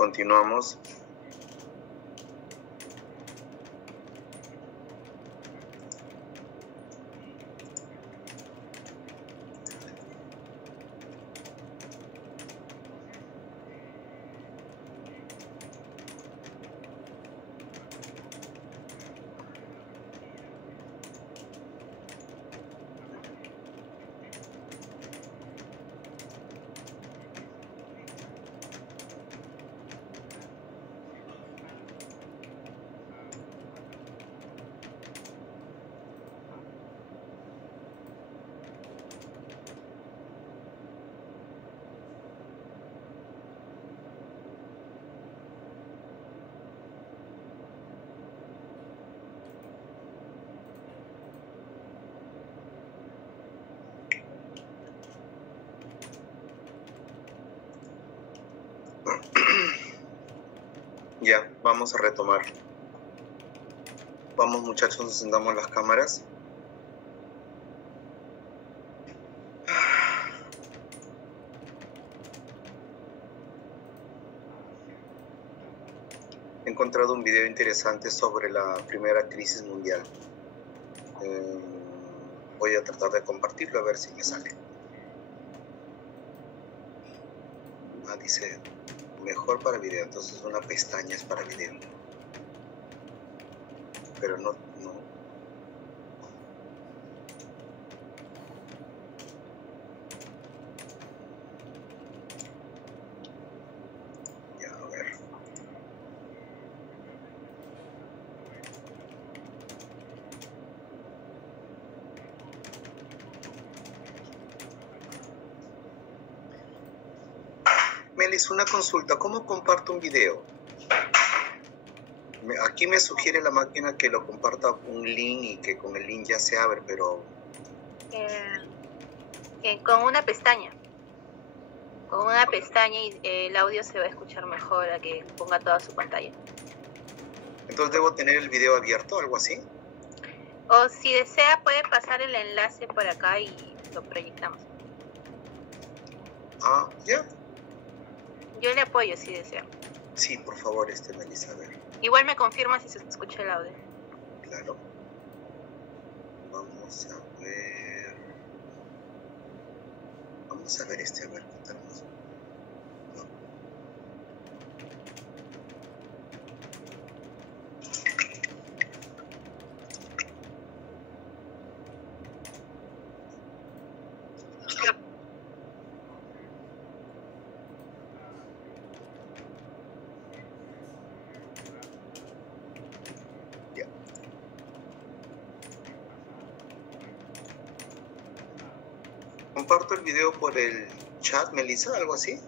Continuamos. Ya, vamos a retomar. Vamos, muchachos, encendamos las cámaras. He encontrado un video interesante sobre la primera crisis mundial. Voy a tratar de compartirlo a ver si me sale. Dice mejor para video, entonces una pestaña es para video, pero no. Ya, a ver. Melis, una consulta, ¿cómo comparto un video? Aquí me sugiere la máquina que lo comparta un link y que con el link ya se abre, pero... con una pestaña. Con una pestaña y el audio se va a escuchar mejor a que ponga toda su pantalla. Entonces, ¿debo tener el video abierto o algo así? O si desea, puede pasar el enlace por acá y lo proyectamos. Ah, ya. Yo le apoyo si desea. Sí, por favor, Melissa, a ver. Igual me confirma si se escucha el audio. Claro. Vamos a ver. Vamos a ver a ver, contarnos. ¿Comparto el video por el chat, Melissa, algo así?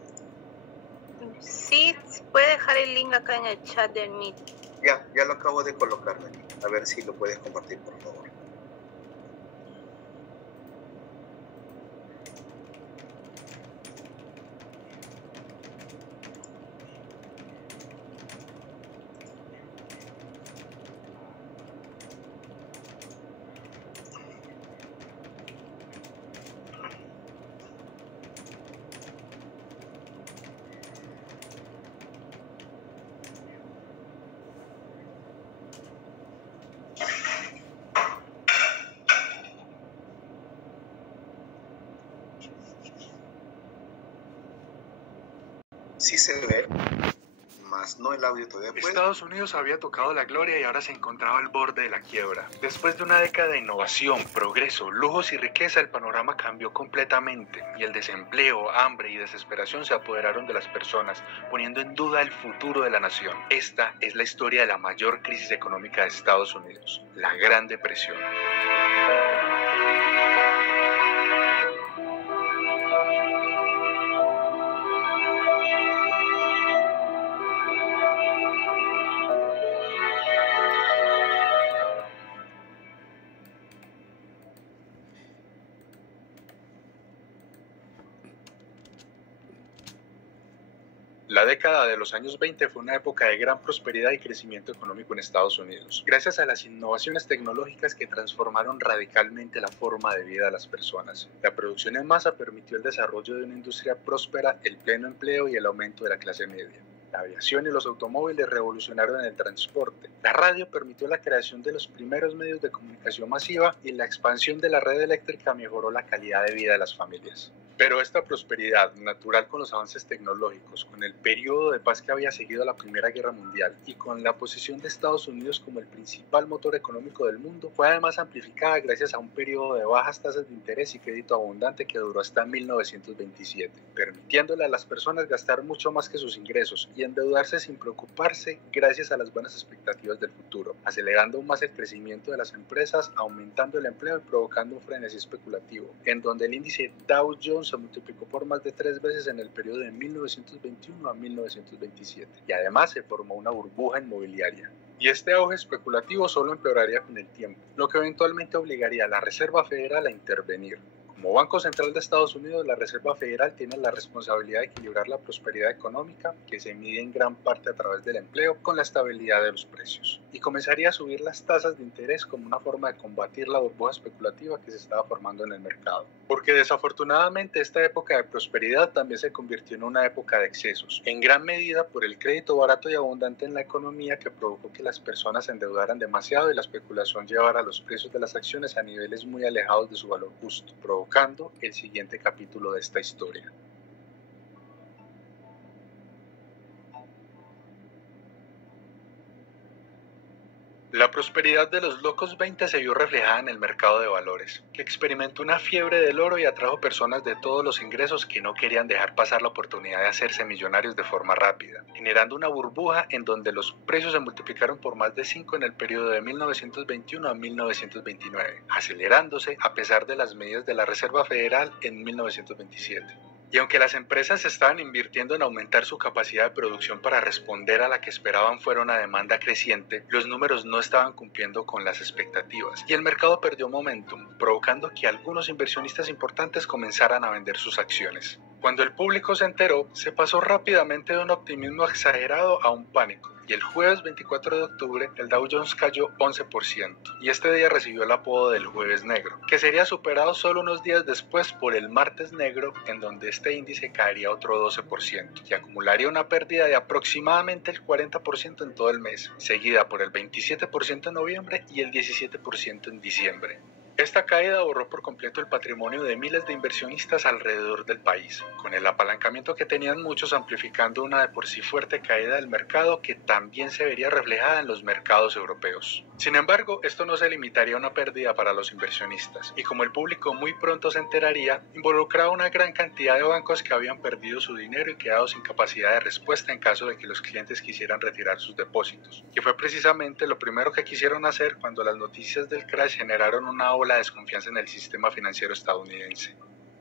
Sí, puede dejar el link acá en el chat del Meet. Ya lo acabo de colocar, Melissa. A ver si lo puedes compartir, por favor. Sí se ve, más no el audio todavía. Estados Unidos había tocado la gloria y ahora se encontraba al borde de la quiebra. Después de una década de innovación, progreso, lujos y riqueza, el panorama cambió completamente y el desempleo, hambre y desesperación se apoderaron de las personas, poniendo en duda el futuro de la nación. Esta es la historia de la mayor crisis económica de Estados Unidos, la Gran Depresión. La década de los años 20 fue una época de gran prosperidad y crecimiento económico en Estados Unidos, gracias a las innovaciones tecnológicas que transformaron radicalmente la forma de vida de las personas. La producción en masa permitió el desarrollo de una industria próspera, el pleno empleo y el aumento de la clase media. La aviación y los automóviles revolucionaron el transporte. La radio permitió la creación de los primeros medios de comunicación masiva y la expansión de la red eléctrica mejoró la calidad de vida de las familias. Pero esta prosperidad, natural con los avances tecnológicos, con el periodo de paz que había seguido a la Primera Guerra Mundial y con la posición de Estados Unidos como el principal motor económico del mundo, fue además amplificada gracias a un periodo de bajas tasas de interés y crédito abundante que duró hasta 1927, permitiéndole a las personas gastar mucho más que sus ingresos y endeudarse sin preocuparse gracias a las buenas expectativas del futuro, acelerando aún más el crecimiento de las empresas, aumentando el empleo y provocando un frenesí especulativo, en donde el índice Dow Jones se multiplicó por más de 3 veces en el periodo de 1921 a 1927 y además se formó una burbuja inmobiliaria. Y este auge especulativo solo empeoraría con el tiempo, lo que eventualmente obligaría a la Reserva Federal a intervenir. Como Banco Central de Estados Unidos, la Reserva Federal tiene la responsabilidad de equilibrar la prosperidad económica, que se mide en gran parte a través del empleo, con la estabilidad de los precios. Y comenzaría a subir las tasas de interés como una forma de combatir la burbuja especulativa que se estaba formando en el mercado. Porque desafortunadamente esta época de prosperidad también se convirtió en una época de excesos, en gran medida por el crédito barato y abundante en la economía que provocó que las personas se endeudaran demasiado y la especulación llevara los precios de las acciones a niveles muy alejados de su valor justo, provocando el siguiente capítulo de esta historia. La prosperidad de los locos 20 se vio reflejada en el mercado de valores, que experimentó una fiebre del oro y atrajo personas de todos los ingresos que no querían dejar pasar la oportunidad de hacerse millonarios de forma rápida, generando una burbuja en donde los precios se multiplicaron por más de 5 en el periodo de 1921 a 1929, acelerándose a pesar de las medidas de la Reserva Federal en 1927. Y aunque las empresas estaban invirtiendo en aumentar su capacidad de producción para responder a la que esperaban fuera una demanda creciente, los números no estaban cumpliendo con las expectativas y el mercado perdió momentum, provocando que algunos inversionistas importantes comenzaran a vender sus acciones. Cuando el público se enteró, se pasó rápidamente de un optimismo exagerado a un pánico. Y el jueves 24 de octubre, el Dow Jones cayó 11%, y este día recibió el apodo del Jueves Negro, que sería superado solo unos días después por el Martes Negro, en donde este índice caería otro 12%, y acumularía una pérdida de aproximadamente el 40% en todo el mes, seguida por el 27% en noviembre y el 17% en diciembre. Esta caída borró por completo el patrimonio de miles de inversionistas alrededor del país, con el apalancamiento que tenían muchos amplificando una de por sí fuerte caída del mercado que también se vería reflejada en los mercados europeos. Sin embargo, esto no se limitaría a una pérdida para los inversionistas, y como el público muy pronto se enteraría, involucraba una gran cantidad de bancos que habían perdido su dinero y quedado sin capacidad de respuesta en caso de que los clientes quisieran retirar sus depósitos, que fue precisamente lo primero que quisieron hacer cuando las noticias del crash generaron una ola de desconfianza en el sistema financiero estadounidense.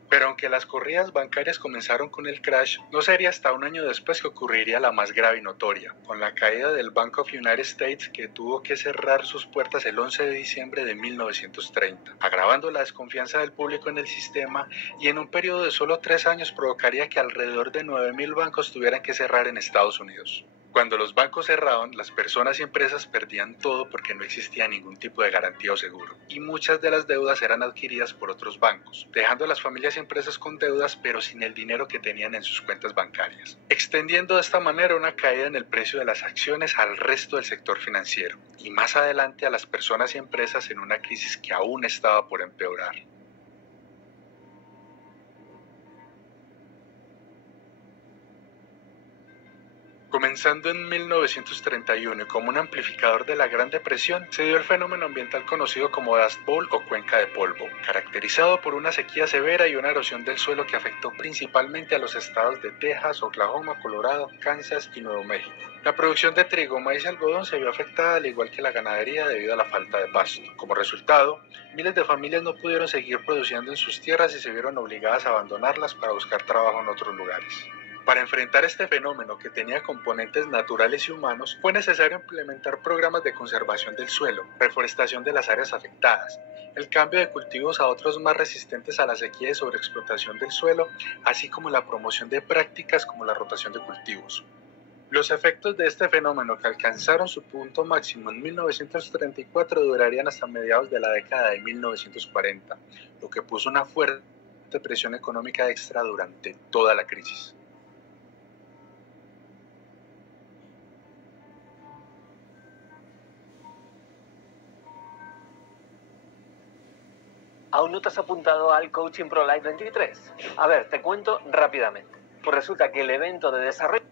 Pero aunque las corridas bancarias comenzaron con el crash, no sería hasta un año después que ocurriría la más grave y notoria, con la caída del Bank of United States, que tuvo que cerrar sus puertas el 11 de diciembre de 1930, agravando la desconfianza del público en el sistema y en un periodo de solo 3 años provocaría que alrededor de 9.000 bancos tuvieran que cerrar en Estados Unidos. Cuando los bancos cerraban, las personas y empresas perdían todo porque no existía ningún tipo de garantía o seguro, y muchas de las deudas eran adquiridas por otros bancos, dejando a las familias y empresas con deudas pero sin el dinero que tenían en sus cuentas bancarias, extendiendo de esta manera una caída en el precio de las acciones al resto del sector financiero, y más adelante a las personas y empresas en una crisis que aún estaba por empeorar. Comenzando en 1931 y como un amplificador de la Gran Depresión, se dio el fenómeno ambiental conocido como Dust Bowl o cuenca de polvo, caracterizado por una sequía severa y una erosión del suelo que afectó principalmente a los estados de Texas, Oklahoma, Colorado, Kansas y Nuevo México. La producción de trigo, maíz y algodón se vio afectada al igual que la ganadería debido a la falta de pasto. Como resultado, miles de familias no pudieron seguir produciendo en sus tierras y se vieron obligadas a abandonarlas para buscar trabajo en otros lugares. Para enfrentar este fenómeno que tenía componentes naturales y humanos, fue necesario implementar programas de conservación del suelo, reforestación de las áreas afectadas, el cambio de cultivos a otros más resistentes a la sequía y sobreexplotación del suelo, así como la promoción de prácticas como la rotación de cultivos. Los efectos de este fenómeno, que alcanzaron su punto máximo en 1934, durarían hasta mediados de la década de 1940, lo que puso una fuerte presión económica extra durante toda la crisis. ¿Aún no te has apuntado al Coaching Pro Live 23? A ver, te cuento rápidamente. Pues resulta que el evento de desarrollo...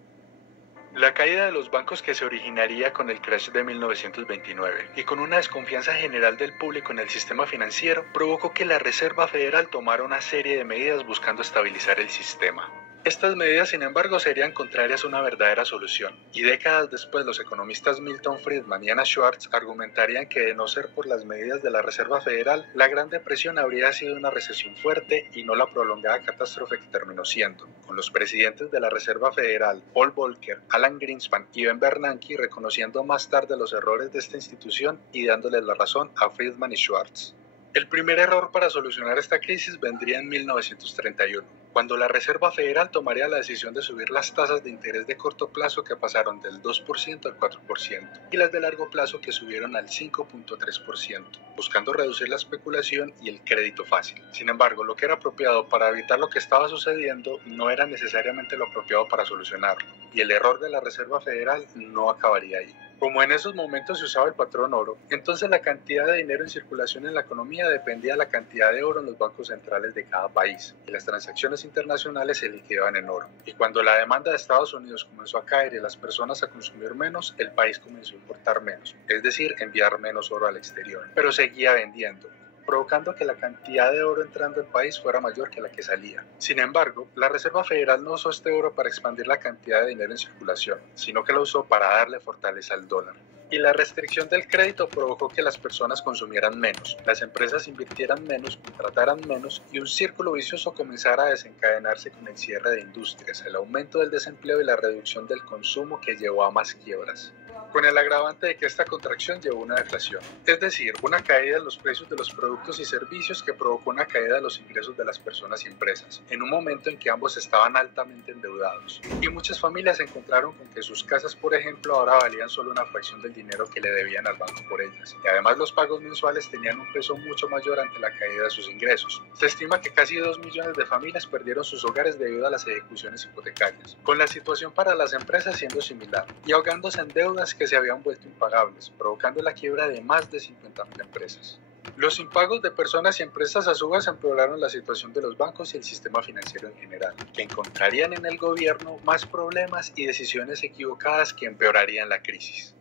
La caída de los bancos que se originaría con el crash de 1929 y con una desconfianza general del público en el sistema financiero provocó que la Reserva Federal tomara una serie de medidas buscando estabilizar el sistema. Estas medidas, sin embargo, serían contrarias a una verdadera solución, y décadas después los economistas Milton Friedman y Anna Schwartz argumentarían que de no ser por las medidas de la Reserva Federal, la Gran Depresión habría sido una recesión fuerte y no la prolongada catástrofe que terminó siendo, con los presidentes de la Reserva Federal, Paul Volcker, Alan Greenspan y Ben Bernanke reconociendo más tarde los errores de esta institución y dándole la razón a Friedman y Schwartz. El primer error para solucionar esta crisis vendría en 1931, cuando la Reserva Federal tomaría la decisión de subir las tasas de interés de corto plazo que pasaron del 2% al 4% y las de largo plazo que subieron al 5.3%, buscando reducir la especulación y el crédito fácil. Sin embargo, lo que era apropiado para evitar lo que estaba sucediendo no era necesariamente lo apropiado para solucionarlo, y el error de la Reserva Federal no acabaría ahí. Como en esos momentos se usaba el patrón oro, entonces la cantidad de dinero en circulación en la economía dependía de la cantidad de oro en los bancos centrales de cada país, y las transacciones internacionales se liquidaban en oro. Y cuando la demanda de Estados Unidos comenzó a caer y las personas a consumir menos, el país comenzó a importar menos, es decir, enviar menos oro al exterior, pero seguía vendiendo, provocando que la cantidad de oro entrando al país fuera mayor que la que salía. Sin embargo, la Reserva Federal no usó este oro para expandir la cantidad de dinero en circulación, sino que lo usó para darle fortaleza al dólar. Y la restricción del crédito provocó que las personas consumieran menos, las empresas invirtieran menos, contrataran menos y un círculo vicioso comenzara a desencadenarse con el cierre de industrias, el aumento del desempleo y la reducción del consumo que llevó a más quiebras, con el agravante de que esta contracción llevó a una deflación, es decir, una caída en los precios de los productos y servicios que provocó una caída de los ingresos de las personas y empresas, en un momento en que ambos estaban altamente endeudados. Y muchas familias se encontraron con que sus casas, por ejemplo, ahora valían solo una fracción del dinero que le debían al banco por ellas, y además los pagos mensuales tenían un peso mucho mayor ante la caída de sus ingresos. Se estima que casi 2 millones de familias perdieron sus hogares debido a las ejecuciones hipotecarias, con la situación para las empresas siendo similar, y ahogándose en deudas que se habían vuelto impagables, provocando la quiebra de más de 50.000 empresas. Los impagos de personas y empresas a su vez empeoraron la situación de los bancos y el sistema financiero en general, que encontrarían en el gobierno más problemas y decisiones equivocadas que empeorarían la crisis.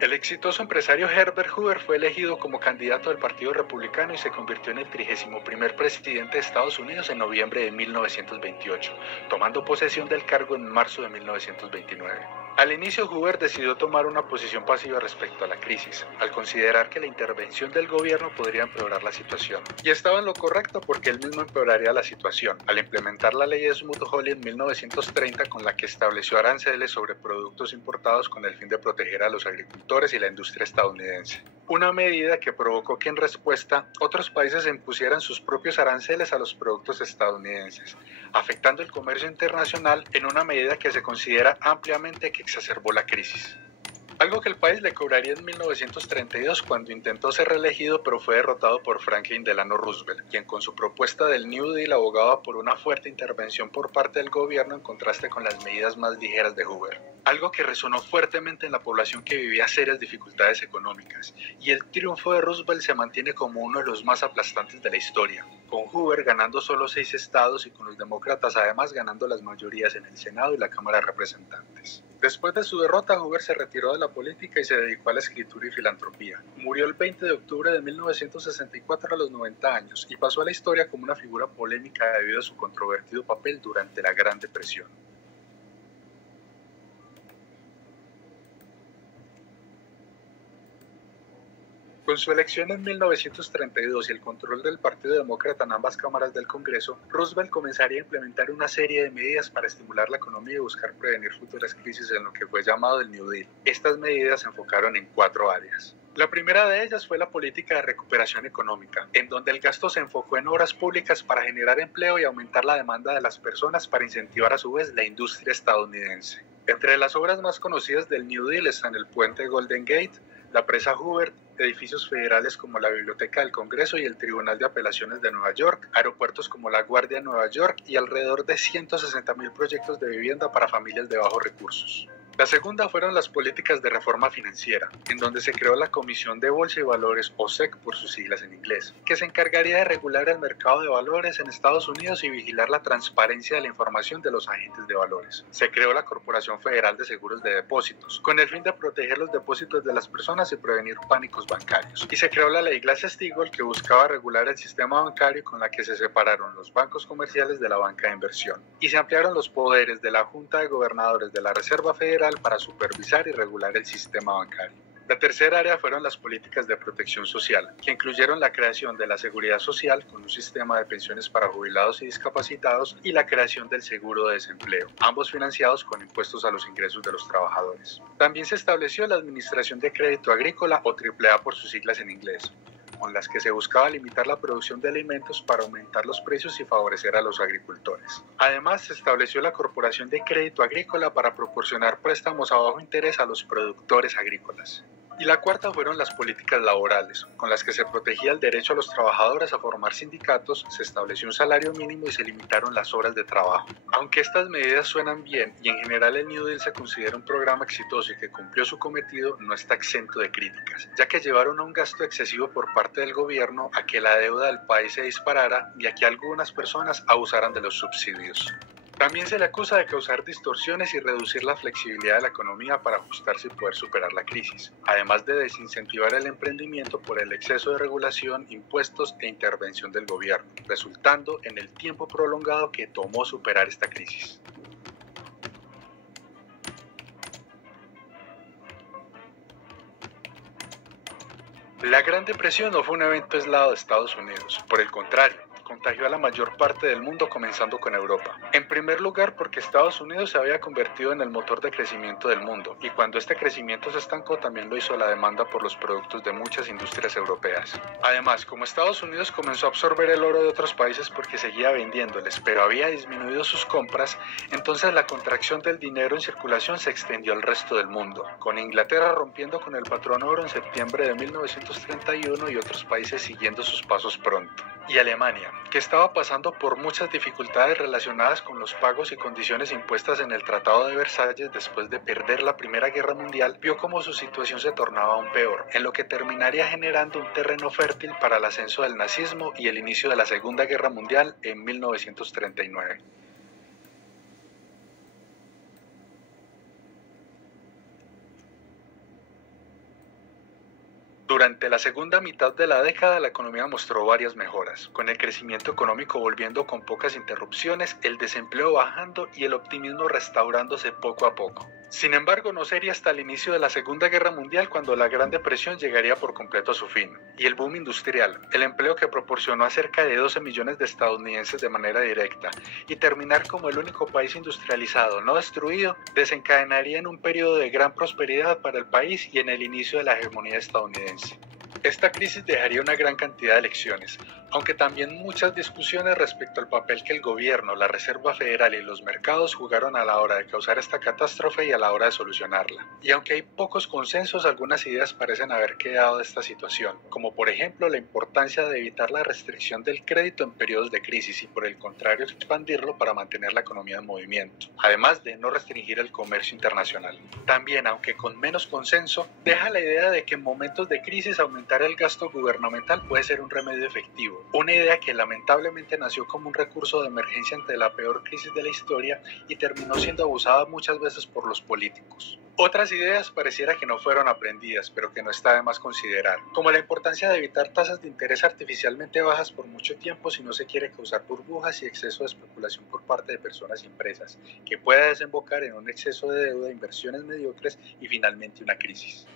El exitoso empresario Herbert Hoover fue elegido como candidato del Partido Republicano y se convirtió en el 31º presidente de Estados Unidos en noviembre de 1928, tomando posesión del cargo en marzo de 1929. Al inicio, Hoover decidió tomar una posición pasiva respecto a la crisis, al considerar que la intervención del gobierno podría empeorar la situación. Y estaba en lo correcto porque él mismo empeoraría la situación, al implementar la ley de Smoot-Hawley en 1930 con la que estableció aranceles sobre productos importados con el fin de proteger a los agricultores y la industria estadounidense. Una medida que provocó que en respuesta otros países impusieran sus propios aranceles a los productos estadounidenses, afectando el comercio internacional en una medida que se considera ampliamente que exacerbó la crisis. Algo que el país le cobraría en 1932 cuando intentó ser reelegido pero fue derrotado por Franklin Delano Roosevelt, quien con su propuesta del New Deal abogaba por una fuerte intervención por parte del gobierno en contraste con las medidas más ligeras de Hoover. Algo que resonó fuertemente en la población que vivía serias dificultades económicas, y el triunfo de Roosevelt se mantiene como uno de los más aplastantes de la historia, con Hoover ganando solo 6 estados y con los demócratas además ganando las mayorías en el Senado y la Cámara de Representantes. Después de su derrota, Hoover se retiró de la política y se dedicó a la escritura y filantropía. Murió el 20 de octubre de 1964 a los 90 años y pasó a la historia como una figura polémica debido a su controvertido papel durante la Gran Depresión. Con su elección en 1932 y el control del Partido Demócrata en ambas cámaras del Congreso, Roosevelt comenzaría a implementar una serie de medidas para estimular la economía y buscar prevenir futuras crisis en lo que fue llamado el New Deal. Estas medidas se enfocaron en 4 áreas. La primera de ellas fue la política de recuperación económica, en donde el gasto se enfocó en obras públicas para generar empleo y aumentar la demanda de las personas para incentivar a su vez la industria estadounidense. Entre las obras más conocidas del New Deal están el puente Golden Gate, la presa Hoover, edificios federales como la Biblioteca del Congreso y el Tribunal de Apelaciones de Nueva York, aeropuertos como La Guardia en Nueva York y alrededor de 160.000 proyectos de vivienda para familias de bajos recursos. La segunda fueron las políticas de reforma financiera, en donde se creó la Comisión de Bolsa y Valores, o SEC por sus siglas en inglés, que se encargaría de regular el mercado de valores en Estados Unidos y vigilar la transparencia de la información de los agentes de valores. Se creó la Corporación Federal de Seguros de Depósitos, con el fin de proteger los depósitos de las personas y prevenir pánicos bancarios. Y se creó la Ley Glass-Steagall, que buscaba regular el sistema bancario, con la que se separaron los bancos comerciales de la banca de inversión. Y se ampliaron los poderes de la Junta de Gobernadores de la Reserva Federal para supervisar y regular el sistema bancario. La tercera área fueron las políticas de protección social, que incluyeron la creación de la seguridad social con un sistema de pensiones para jubilados y discapacitados y la creación del seguro de desempleo, ambos financiados con impuestos a los ingresos de los trabajadores. También se estableció la Administración de Crédito Agrícola, o AAA por sus siglas en inglés, con las que se buscaba limitar la producción de alimentos para aumentar los precios y favorecer a los agricultores. Además, se estableció la Corporación de Crédito Agrícola para proporcionar préstamos a bajo interés a los productores agrícolas. Y la cuarta fueron las políticas laborales, con las que se protegía el derecho a los trabajadores a formar sindicatos, se estableció un salario mínimo y se limitaron las horas de trabajo. Aunque estas medidas suenan bien y en general el New Deal se considera un programa exitoso y que cumplió su cometido, no está exento de críticas, ya que llevaron a un gasto excesivo por parte del gobierno, a que la deuda del país se disparara y a que algunas personas abusaran de los subsidios. También se le acusa de causar distorsiones y reducir la flexibilidad de la economía para ajustarse y poder superar la crisis, además de desincentivar el emprendimiento por el exceso de regulación, impuestos e intervención del gobierno, resultando en el tiempo prolongado que tomó superar esta crisis. La Gran Depresión no fue un evento aislado de Estados Unidos, por el contrario, contagió a la mayor parte del mundo, comenzando con Europa. En primer lugar, porque Estados Unidos se había convertido en el motor de crecimiento del mundo, y cuando este crecimiento se estancó también lo hizo la demanda por los productos de muchas industrias europeas. Además, como Estados Unidos comenzó a absorber el oro de otros países porque seguía vendiéndoles, pero había disminuido sus compras, entonces la contracción del dinero en circulación se extendió al resto del mundo, con Inglaterra rompiendo con el patrón oro en septiembre de 1931 y otros países siguiendo sus pasos pronto. Y Alemania, que estaba pasando por muchas dificultades relacionadas con los pagos y condiciones impuestas en el Tratado de Versalles después de perder la Primera Guerra Mundial, vio cómo su situación se tornaba aún peor, en lo que terminaría generando un terreno fértil para el ascenso del nazismo y el inicio de la Segunda Guerra Mundial en 1939. Durante la segunda mitad de la década, la economía mostró varias mejoras, con el crecimiento económico volviendo con pocas interrupciones, el desempleo bajando y el optimismo restaurándose poco a poco. Sin embargo, no sería hasta el inicio de la Segunda Guerra Mundial cuando la Gran Depresión llegaría por completo a su fin. Y el boom industrial, el empleo que proporcionó a cerca de 12 millones de estadounidenses de manera directa, y terminar como el único país industrializado no destruido, desencadenaría en un periodo de gran prosperidad para el país y en el inicio de la hegemonía estadounidense. Esta crisis dejaría una gran cantidad de lecciones, aunque también muchas discusiones respecto al papel que el gobierno, la Reserva Federal y los mercados jugaron a la hora de causar esta catástrofe y a la hora de solucionarla. Y aunque hay pocos consensos, algunas ideas parecen haber quedado de esta situación, como por ejemplo la importancia de evitar la restricción del crédito en periodos de crisis y por el contrario expandirlo para mantener la economía en movimiento, además de no restringir el comercio internacional. También, aunque con menos consenso, deja la idea de que en momentos de crisis aumentar el gasto gubernamental puede ser un remedio efectivo, una idea que lamentablemente nació como un recurso de emergencia ante la peor crisis de la historia y terminó siendo abusada muchas veces por los políticos. Otras ideas pareciera que no fueron aprendidas, pero que no está de más considerar, como la importancia de evitar tasas de interés artificialmente bajas por mucho tiempo si no se quiere causar burbujas y exceso de especulación por parte de personas y empresas, que pueda desembocar en un exceso de deuda, inversiones mediocres y finalmente una crisis.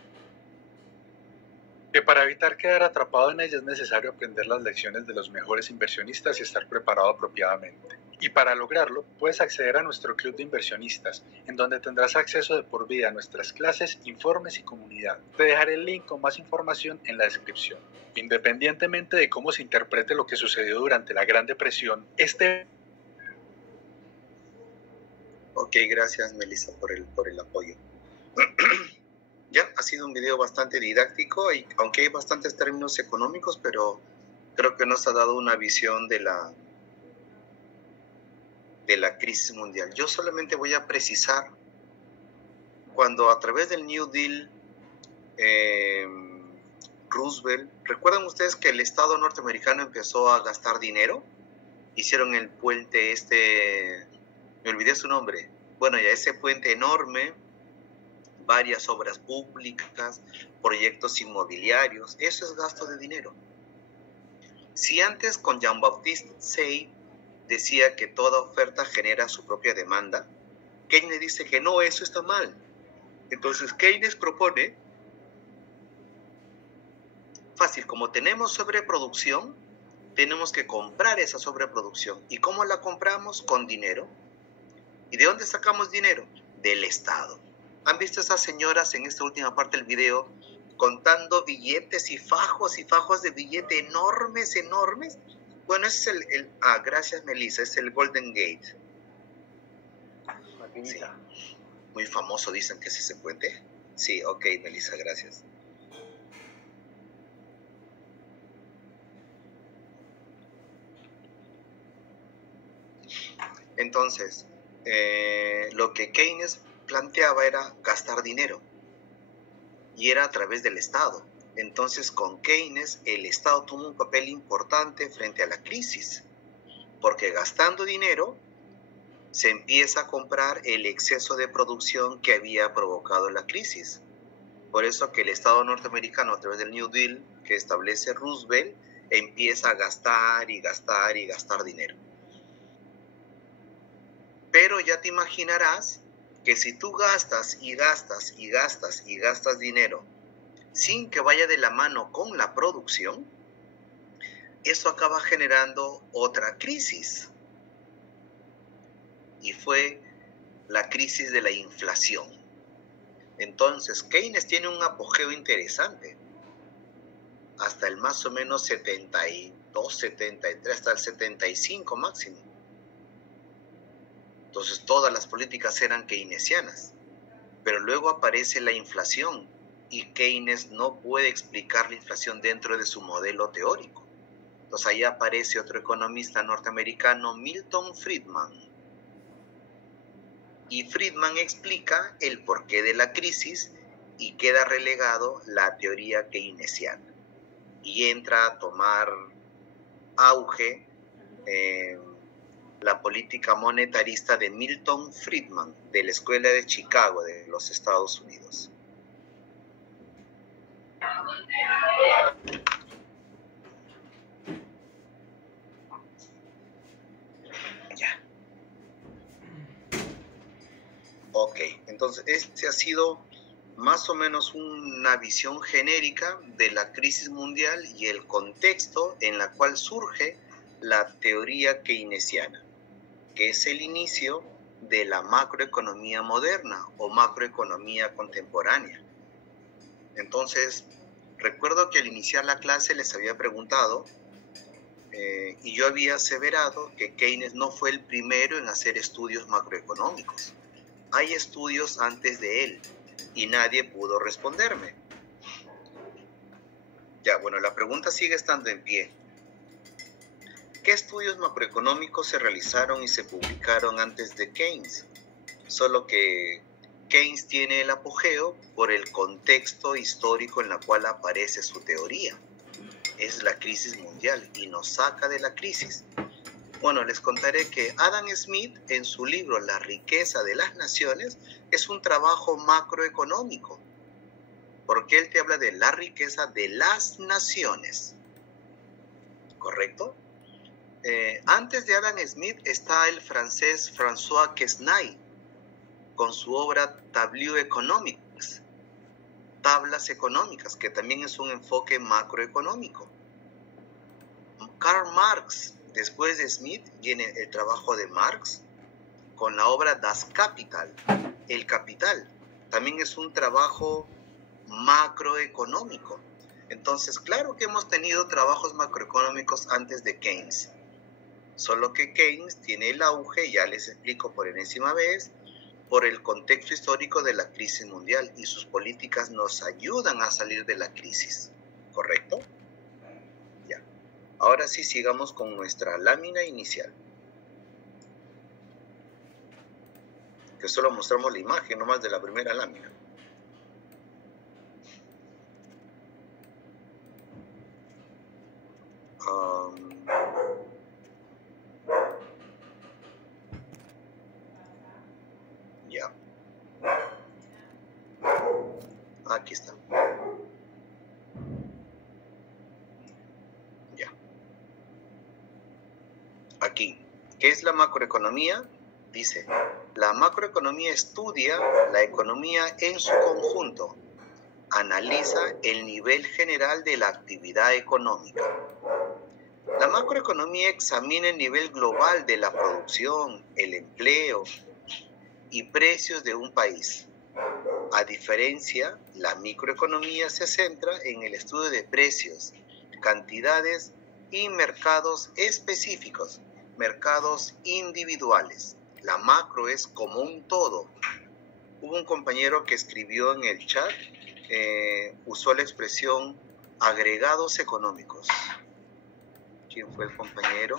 Que para evitar quedar atrapado en ella es necesario aprender las lecciones de los mejores inversionistas y estar preparado apropiadamente. Y para lograrlo, puedes acceder a nuestro club de inversionistas, en donde tendrás acceso de por vida a nuestras clases, informes y comunidad. Te dejaré el link con más información en la descripción. Independientemente de cómo se interprete lo que sucedió durante la Gran Depresión, Ok, gracias Melissa por el apoyo. Ya, ha sido un video bastante didáctico, aunque hay bastantes términos económicos, pero creo que nos ha dado una visión de la crisis mundial. Yo solamente voy a precisar cuando a través del New Deal, Roosevelt, ¿recuerdan ustedes que el Estado norteamericano empezó a gastar dinero? Hicieron el puente me olvidé su nombre, bueno, ya ese puente enorme, varias obras públicas, proyectos inmobiliarios, eso es gasto de dinero. Si antes con Jean-Baptiste Say decía que toda oferta genera su propia demanda, Keynes dice que no, eso está mal. Entonces Keynes propone, fácil, como tenemos sobreproducción, tenemos que comprar esa sobreproducción. ¿Y cómo la compramos? Con dinero. ¿Y de dónde sacamos dinero? Del Estado. ¿Han visto esas señoras en esta última parte del video contando billetes y fajos de billete enormes, enormes? Bueno, ese es gracias Melissa, es el Golden Gate. Sí. Muy famoso, dicen que es ese puente. Sí, ok, Melissa, gracias. Entonces, lo que Keynes planteaba era gastar dinero y era a través del Estado. Entonces, con Keynes, el Estado tuvo un papel importante frente a la crisis, porque gastando dinero se empieza a comprar el exceso de producción que había provocado la crisis. Por eso que el Estado norteamericano, a través del New Deal que establece Roosevelt, empieza a gastar y gastar y gastar dinero. Pero ya te imaginarás que si tú gastas y gastas y gastas y gastas dinero sin que vaya de la mano con la producción, eso acaba generando otra crisis. Y fue la crisis de la inflación. Entonces, Keynes tiene un apogeo interesante. Hasta el más o menos 72, 73, hasta el 75 máximo. Entonces todas las políticas eran keynesianas, pero luego aparece la inflación y Keynes no puede explicar la inflación dentro de su modelo teórico. Entonces ahí aparece otro economista norteamericano, Milton Friedman. Y Friedman explica el porqué de la crisis y queda relegado la teoría keynesiana. Y entra a tomar auge la política monetarista de Milton Friedman, de la Escuela de Chicago de los Estados Unidos. Ya. Ok, entonces este ha sido más o menos una visión genérica de la crisis mundial y el contexto en la cual surge la teoría keynesiana, que es el inicio de la macroeconomía moderna o macroeconomía contemporánea. Entonces, recuerdo que al iniciar la clase les había preguntado y yo había aseverado que Keynes no fue el primero en hacer estudios macroeconómicos. Hay estudios antes de él y nadie pudo responderme. Ya, bueno, la pregunta sigue estando en pie. ¿Qué estudios macroeconómicos se realizaron y se publicaron antes de Keynes? Solo que Keynes tiene el apogeo por el contexto histórico en el cual aparece su teoría. Es la crisis mundial y nos saca de la crisis. Bueno, les contaré que Adam Smith, en su libro La riqueza de las naciones, es un trabajo macroeconómico, porque él te habla de la riqueza de las naciones. ¿Correcto? Antes de Adam Smith está el francés François Quesnay, con su obra Tableaux économiques, tablas económicas, que también es un enfoque macroeconómico. Karl Marx, después de Smith, viene el trabajo de Marx con la obra Das Kapital, el capital. También es un trabajo macroeconómico. Entonces, claro que hemos tenido trabajos macroeconómicos antes de Keynes. Solo que Keynes tiene el auge, ya les explico por enésima vez, por el contexto histórico de la crisis mundial y sus políticas nos ayudan a salir de la crisis. ¿Correcto? Ya. Ahora sí, sigamos con nuestra lámina inicial. que solo mostramos la imagen nomás de la primera lámina. Ya. Aquí está. Ya. Aquí. ¿Qué es la macroeconomía? Dice, la macroeconomía estudia la economía en su conjunto. Analiza el nivel general de la actividad económica. La macroeconomía examina el nivel global de la producción, el empleo y precios de un país. A diferencia, la microeconomía se centra en el estudio de precios, cantidades y mercados específicos, mercados individuales. La macro es como un todo. Hubo un compañero que escribió en el chat, usó la expresión agregados económicos. ¿Quién fue el compañero?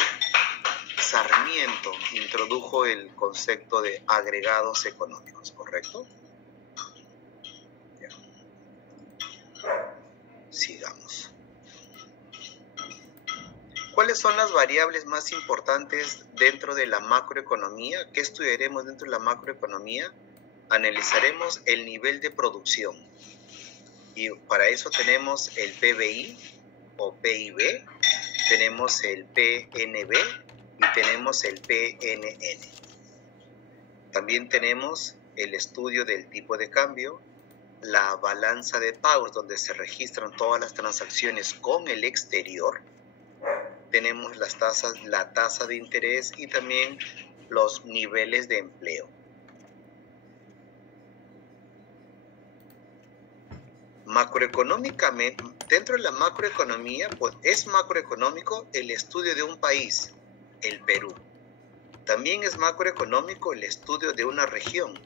Sarmiento introdujo el concepto de agregados económicos, ¿correcto? Ya. Sigamos. ¿Cuáles son las variables más importantes dentro de la macroeconomía? ¿Qué estudiaremos dentro de la macroeconomía? Analizaremos el nivel de producción. Y para eso tenemos el PBI o PIB, tenemos el PNB y tenemos el PNN. También tenemos el estudio del tipo de cambio, la balanza de pagos donde se registran todas las transacciones con el exterior. Tenemos las tasas, la tasa de interés y también los niveles de empleo. Macroeconómicamente, dentro de la macroeconomía, pues es macroeconómico el estudio de un país, el Perú. También es macroeconómico el estudio de una región,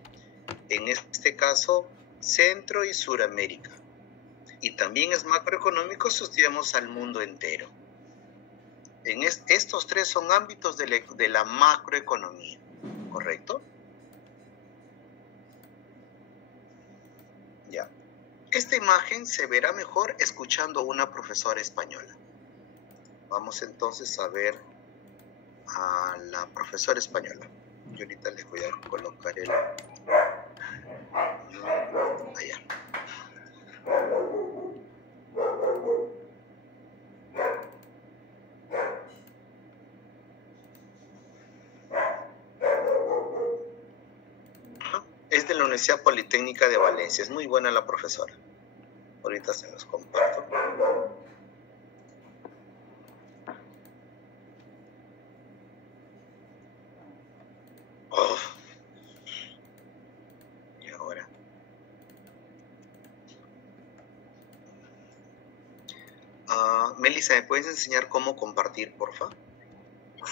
en este caso Centro y Suramérica. Y también es macroeconómico si estudiamos al mundo entero. Estos tres son ámbitos de la macroeconomía, ¿correcto? Ya. Esta imagen se verá mejor escuchando a una profesora española. Vamos entonces a ver a la profesora española. Yo ahorita les voy a colocar el... allá. Es de la Universidad Politécnica de Valencia. Es muy buena la profesora. Ahorita se los comparto. Oh. Y ahora. Melissa, ¿me puedes enseñar cómo compartir, porfa?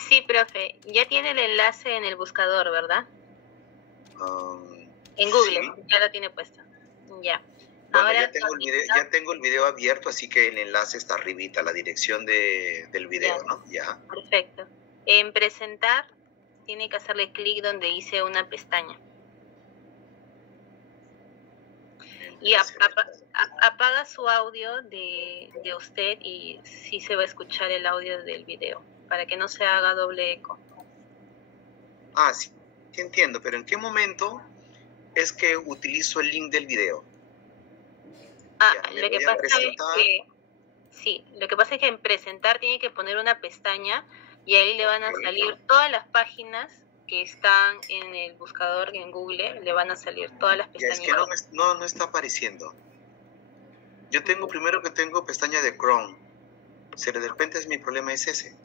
Sí, profe. Ya tiene el enlace en el buscador, ¿verdad? En Google, sí. Ya lo tiene puesto. Ya. Bueno, ahora ya tengo el video abierto, así que el enlace está arribita, la dirección del video, ya. ¿No? Ya. Perfecto. En presentar, tiene que hacerle clic donde hice una pestaña. Y apaga su audio de usted y sí se va a escuchar el audio del video, para que no se haga doble eco. Ah, sí, sí entiendo, pero ¿en qué momento es que utilizo el link del video? Lo que pasa es que sí, lo que pasa es que en presentar tiene que poner una pestaña y ahí le van a salir todas las páginas que están en el buscador en Google, le van a salir todas las pestañas. Es que no está apareciendo. Yo tengo primero que tengo pestaña de Chrome. Si de repente mi problema es ese.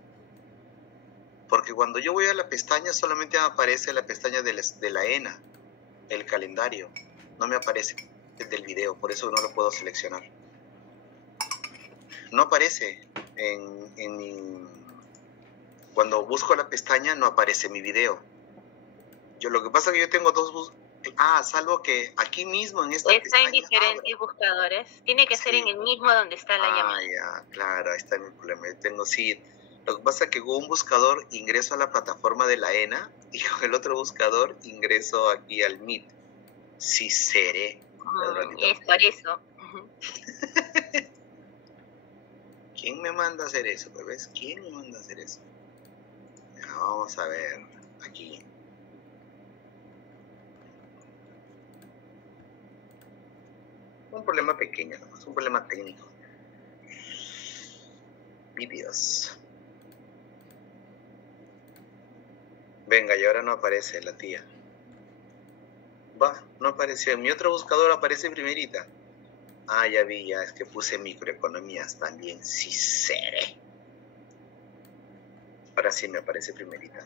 Porque cuando yo voy a la pestaña solamente me aparece la pestaña de la ENA, el calendario. No me aparece el del video, por eso no lo puedo seleccionar. No aparece en mi... Cuando busco la pestaña no aparece mi video. Lo que pasa es que yo tengo dos... salvo que aquí mismo en esta pestaña... Está en diferentes buscadores. Tiene que ser en el mismo donde está la llamada. Ya, claro, ahí está mi problema. Yo tengo Lo que pasa es que con un buscador ingreso a la plataforma de la ENA y con el otro buscador ingreso aquí al Meet. Sí, seré. Es por eso. ¿Quién me manda a hacer eso, bebés? ¿Quién me manda a hacer eso? Ya, vamos a ver aquí. Un problema pequeño nomás, un problema técnico. Vídeos. Venga, y ahora no aparece la tía. Va, no apareció. En mi otro buscador aparece primerita. Ah, ya vi, ya es que puse microeconomías también. Sí, seré. Ahora sí me aparece primerita.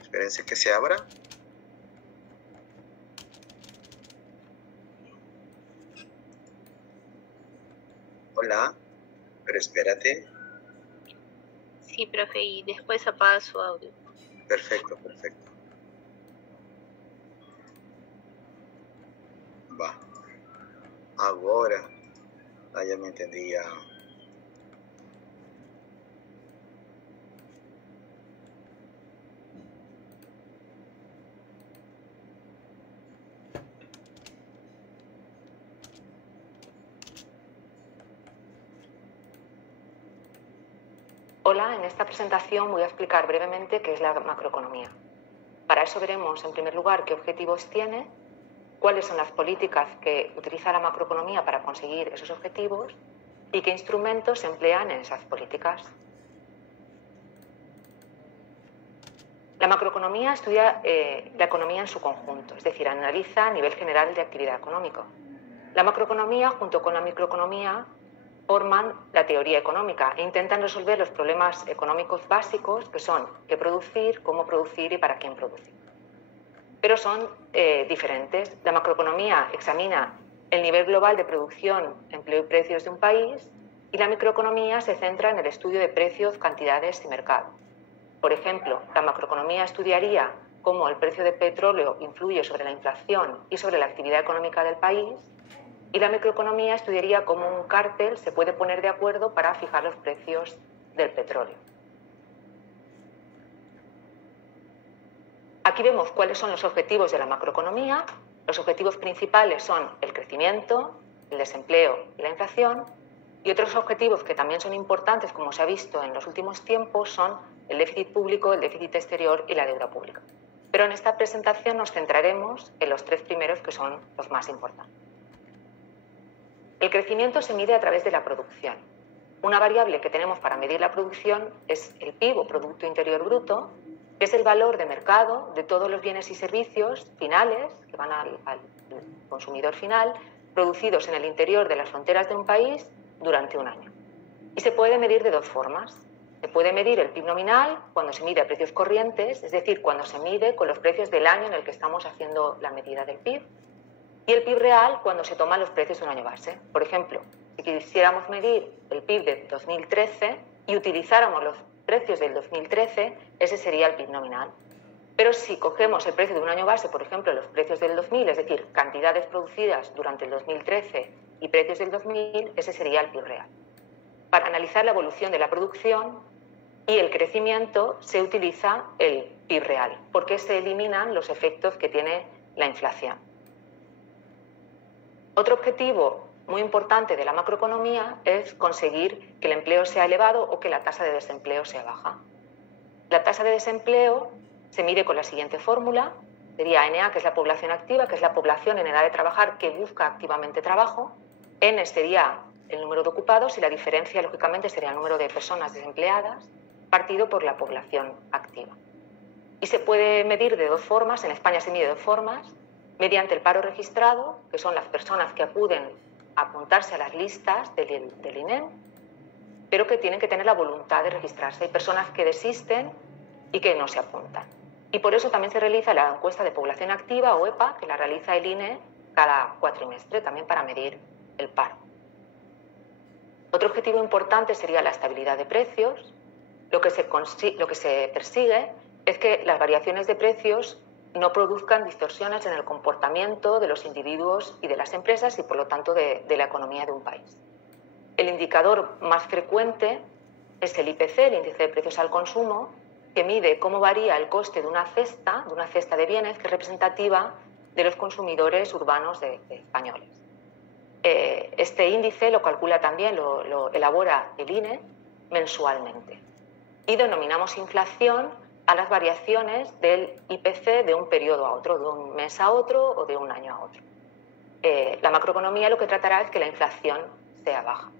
Espérense que se abra. Hola, pero espérate. Sí, profe, y después apaga su audio. Perfecto, perfecto. Va. Ahora. Ah, ya me entendí ya. Hola, en esta presentación voy a explicar brevemente qué es la macroeconomía. Para eso veremos, en primer lugar, qué objetivos tiene, cuáles son las políticas que utiliza la macroeconomía para conseguir esos objetivos y qué instrumentos se emplean en esas políticas. La macroeconomía estudia la economía en su conjunto, es decir, analiza a nivel general de actividad económica. La macroeconomía, junto con la microeconomía, forman la teoría económica e intentan resolver los problemas económicos básicos que son qué producir, cómo producir y para quién producir. Pero son diferentes. La macroeconomía examina el nivel global de producción, empleo y precios de un país y la microeconomía se centra en el estudio de precios, cantidades y mercado. Por ejemplo, la macroeconomía estudiaría cómo el precio de petróleo influye sobre la inflación y sobre la actividad económica del país, y la microeconomía estudiaría cómo un cártel se puede poner de acuerdo para fijar los precios del petróleo. Aquí vemos cuáles son los objetivos de la macroeconomía. Los objetivos principales son el crecimiento, el desempleo y la inflación. Y otros objetivos que también son importantes, como se ha visto en los últimos tiempos, son el déficit público, el déficit exterior y la deuda pública. Pero en esta presentación nos centraremos en los tres primeros, que son los más importantes. El crecimiento se mide a través de la producción. Una variable que tenemos para medir la producción es el PIB, o Producto Interior Bruto, que es el valor de mercado de todos los bienes y servicios finales que van al consumidor final, producidos en el interior de las fronteras de un país durante un año. Y se puede medir de dos formas. Se puede medir el PIB nominal cuando se mide a precios corrientes, es decir, cuando se mide con los precios del año en el que estamos haciendo la medida del PIB, y el PIB real cuando se toman los precios de un año base. Por ejemplo, si quisiéramos medir el PIB de 2013 y utilizáramos los precios del 2013, ese sería el PIB nominal. Pero si cogemos el precio de un año base, por ejemplo, los precios del 2000, es decir, cantidades producidas durante el 2013 y precios del 2000, ese sería el PIB real. Para analizar la evolución de la producción y el crecimiento se utiliza el PIB real, porque se eliminan los efectos que tiene la inflación. Otro objetivo muy importante de la macroeconomía es conseguir que el empleo sea elevado o que la tasa de desempleo sea baja. La tasa de desempleo se mide con la siguiente fórmula. Sería NA, que es la población activa, que es la población en edad de trabajar que busca activamente trabajo. N sería el número de ocupados y la diferencia, lógicamente, sería el número de personas desempleadas partido por la población activa. Y se puede medir de dos formas. En España se mide de dos formas. Mediante el paro registrado, que son las personas que acuden a apuntarse a las listas del INEM, pero que tienen que tener la voluntad de registrarse. Hay personas que desisten y que no se apuntan. Y por eso también se realiza la encuesta de población activa, o EPA, que la realiza el INE cada cuatrimestre, también para medir el paro. Otro objetivo importante sería la estabilidad de precios. Lo que se persigue es que las variaciones de precios no produzcan distorsiones en el comportamiento de los individuos y de las empresas y, por lo tanto, de la economía de un país. El indicador más frecuente es el IPC, el índice de precios al consumo, que mide cómo varía el coste de una cesta de bienes, que es representativa de los consumidores urbanos de españoles. Este índice lo calcula también, lo elabora el INE mensualmente. Y denominamos inflación a las variaciones del IPC de un periodo a otro, de un mes a otro o de un año a otro. La macroeconomía lo que tratará es que la inflación sea baja.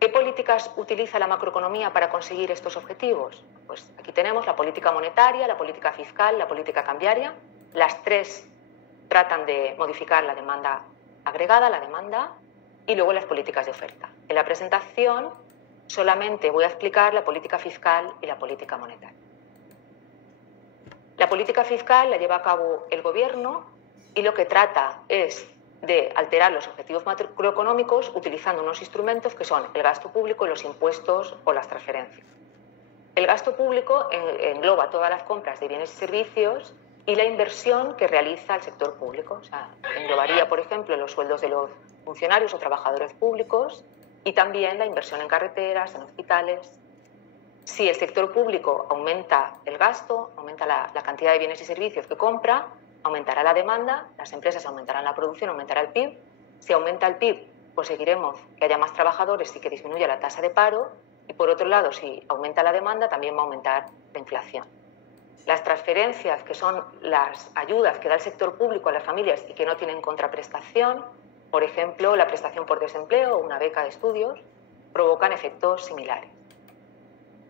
¿Qué políticas utiliza la macroeconomía para conseguir estos objetivos? Pues aquí tenemos la política monetaria, la política fiscal, la política cambiaria. Las tres tratan de modificar la demanda agregada, la demanda, y luego las políticas de oferta. En la presentación solamente voy a explicar la política fiscal y la política monetaria. La política fiscal la lleva a cabo el Gobierno y lo que trata es de alterar los objetivos macroeconómicos utilizando unos instrumentos que son el gasto público, los impuestos o las transferencias. El gasto público engloba todas las compras de bienes y servicios y la inversión que realiza el sector público. O sea, englobaría, por ejemplo, los sueldos de los funcionarios o trabajadores públicos y también la inversión en carreteras, en hospitales. Si el sector público aumenta el gasto, aumenta la cantidad de bienes y servicios que compra, aumentará la demanda, las empresas aumentarán la producción, aumentará el PIB. Si aumenta el PIB, conseguiremos que haya más trabajadores y que disminuya la tasa de paro. Y por otro lado, si aumenta la demanda, también va a aumentar la inflación. Las transferencias, que son las ayudas que da el sector público a las familias y que no tienen contraprestación, por ejemplo, la prestación por desempleo o una beca de estudios, provocan efectos similares.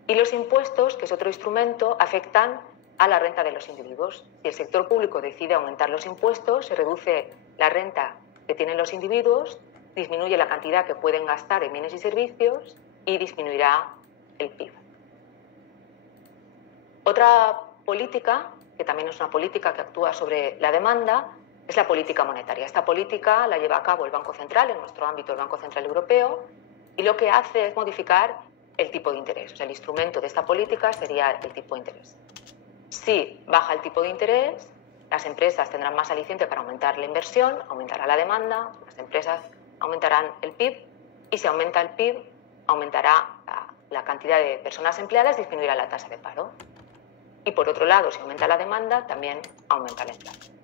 Y los impuestos, que es otro instrumento, afectan a la renta de los individuos. Si el sector público decide aumentar los impuestos, se reduce la renta que tienen los individuos, disminuye la cantidad que pueden gastar en bienes y servicios y disminuirá el PIB. Otra política, que también es una política que actúa sobre la demanda, es la política monetaria. Esta política la lleva a cabo el Banco Central, en nuestro ámbito el Banco Central Europeo, y lo que hace es modificar el tipo de interés. O sea, el instrumento de esta política sería el tipo de interés. Si baja el tipo de interés, las empresas tendrán más aliciente para aumentar la inversión, aumentará la demanda, las empresas aumentarán el PIB, y si aumenta el PIB, aumentará la cantidad de personas empleadas, disminuirá la tasa de paro. Y por otro lado, si aumenta la demanda, también aumenta la inflación.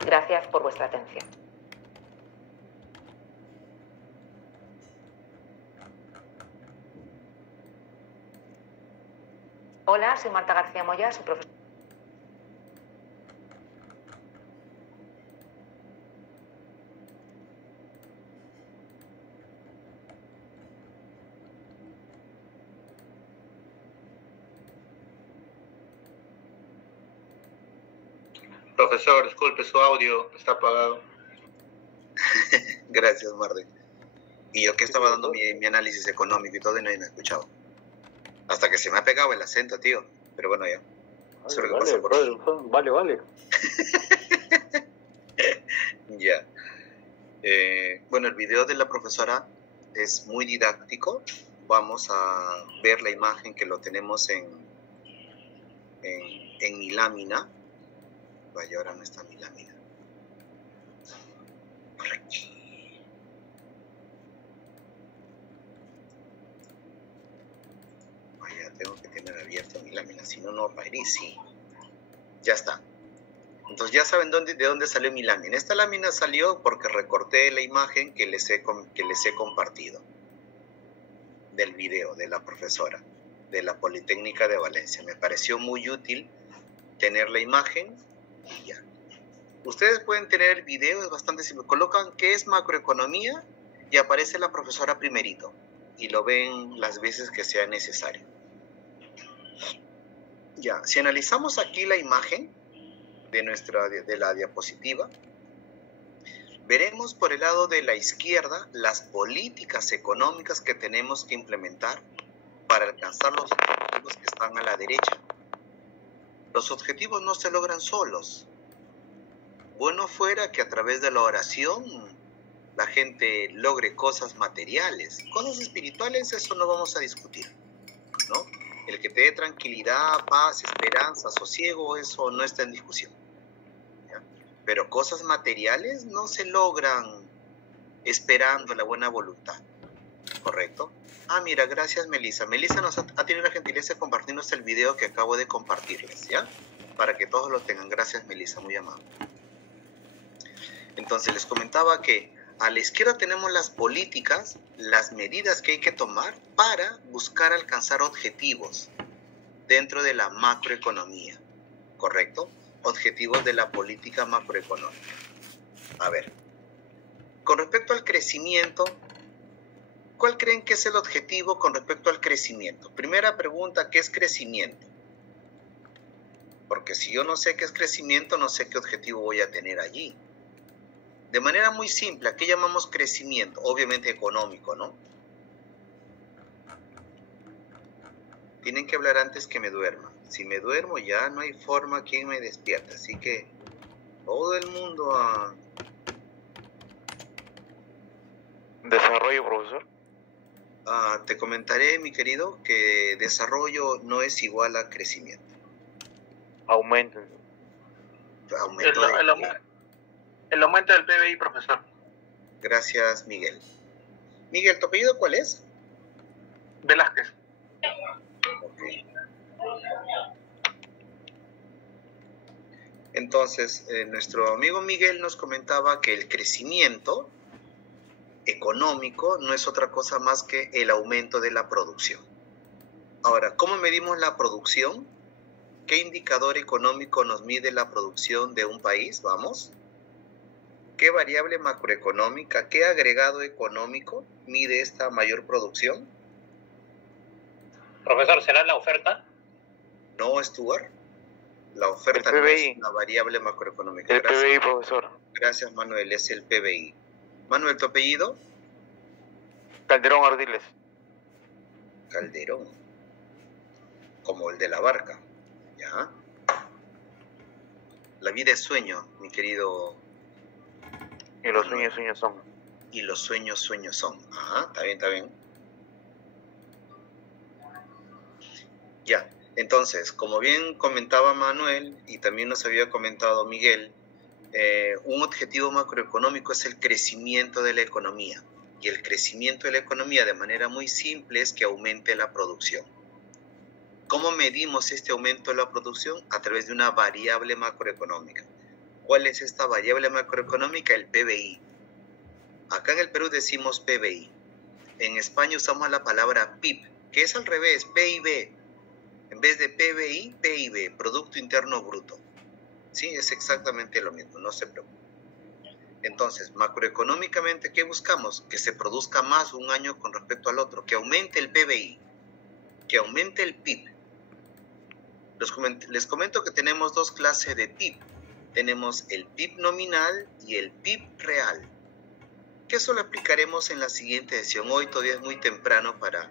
Gracias por vuestra atención. Hola, soy Marta García Moya, soy profesora. Profesor, disculpe, su audio está apagado. Gracias, Marde. Y yo que estaba dando mi análisis económico y todo y nadie me ha escuchado. Hasta que se me ha pegado el acento, tío. Pero bueno, ya. Eso es lo que pasa por Vale. Ya. Bueno, el video de la profesora es muy didáctico. Vamos a ver la imagen que lo tenemos en mi lámina. Vaya, ahora no está mi lámina. Por aquí. Vaya, tengo que tener abierta mi lámina, si no, no va a ir. Sí. Ya está. Entonces ya saben de dónde salió mi lámina. Esta lámina salió porque recorté la imagen que les he compartido del video de la profesora de la Politécnica de Valencia. Me pareció muy útil tener la imagen y ya. Ustedes pueden tener el video, es bastante simple. Colocan qué es macroeconomía y aparece la profesora primerito y lo ven las veces que sea necesario. Ya, si analizamos aquí la imagen de la diapositiva, veremos por el lado de la izquierda las políticas económicas que tenemos que implementar para alcanzar los objetivos que están a la derecha. Los objetivos no se logran solos. Bueno fuera que a través de la oración la gente logre cosas materiales. Cosas espirituales, eso no vamos a discutir, ¿no? El que te dé tranquilidad, paz, esperanza, sosiego, eso no está en discusión. ¿Ya? Pero cosas materiales no se logran esperando la buena voluntad. ¿Correcto? Ah, mira, gracias Melissa. Melissa nos ha tenido la gentileza de compartirnos el video que acabo de compartirles, ¿ya? Para que todos lo tengan. Gracias Melissa, muy amable. Entonces les comentaba que a la izquierda tenemos las políticas, las medidas que hay que tomar para buscar alcanzar objetivos dentro de la macroeconomía, ¿correcto? Objetivos de la política macroeconómica. A ver, con respecto al crecimiento, ¿cuál creen que es el objetivo con respecto al crecimiento? Primera pregunta, ¿qué es crecimiento? Porque si yo no sé qué es crecimiento, no sé qué objetivo voy a tener allí. De manera muy simple, ¿a qué llamamos crecimiento? Obviamente económico, ¿no? Tienen que hablar antes que me duerma. Si me duermo ya no hay forma quien me despierte. Así que todo el mundo a... ¿Desarrollo, profesor? Te comentaré, mi querido, que desarrollo no es igual a crecimiento. Aumento. El aumento del PBI, profesor. Gracias, Miguel. Miguel, ¿tu apellido cuál es? Velázquez. Okay. Entonces, nuestro amigo Miguel nos comentaba que el crecimiento económico no es otra cosa más que el aumento de la producción. Ahora, ¿cómo medimos la producción? ¿Qué indicador económico nos mide la producción de un país? Vamos. ¿Qué variable macroeconómica, qué agregado económico mide esta mayor producción? Profesor, ¿será la oferta? No, Stuart. La oferta no es una variable macroeconómica. El PBI, profesor. Gracias, Manuel, es el PBI. Manuel, ¿tu apellido? Calderón Ardiles. Calderón. Como el de la barca. ¿Ya? La vida es sueño, mi querido. Y los sueños, sueños son. Y los sueños, sueños son. Ajá, está bien, está bien. Ya, entonces, como bien comentaba Manuel y también nos había comentado Miguel, un objetivo macroeconómico es el crecimiento de la economía. Y el crecimiento de la economía de manera muy simple es que aumente la producción. ¿Cómo medimos este aumento de la producción? A través de una variable macroeconómica. ¿Cuál es esta variable macroeconómica? El PBI. Acá en el Perú decimos PBI. En España usamos la palabra PIB, que es al revés, PIB. En vez de PBI, PIB, Producto Interno Bruto. Sí, es exactamente lo mismo, no se preocupen. Entonces, macroeconómicamente, ¿qué buscamos? Que se produzca más un año con respecto al otro, que aumente el PBI, que aumente el PIB. Les comento que tenemos dos clases de PIB. Tenemos el PIB nominal y el PIB real. Que eso lo explicaremos en la siguiente sesión. Hoy todavía es muy temprano para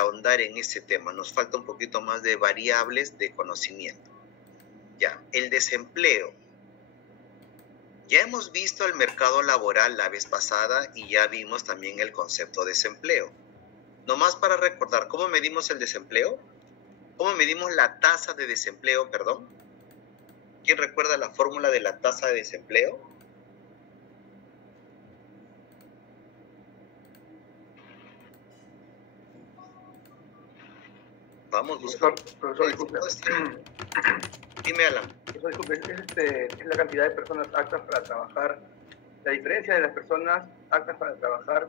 ahondar en ese tema. Nos falta un poquito más de variables de conocimiento. Ya, el desempleo. Ya hemos visto el mercado laboral la vez pasada y ya vimos también el concepto de desempleo. Nomás para recordar, ¿cómo medimos el desempleo? ¿Cómo medimos la tasa de desempleo, perdón? ¿Quién recuerda la fórmula de la tasa de desempleo? Vamos, profesor, disculpe. Dime, Alan. Profesor, disculpe, es la cantidad de personas aptas para trabajar, la diferencia de las personas aptas para trabajar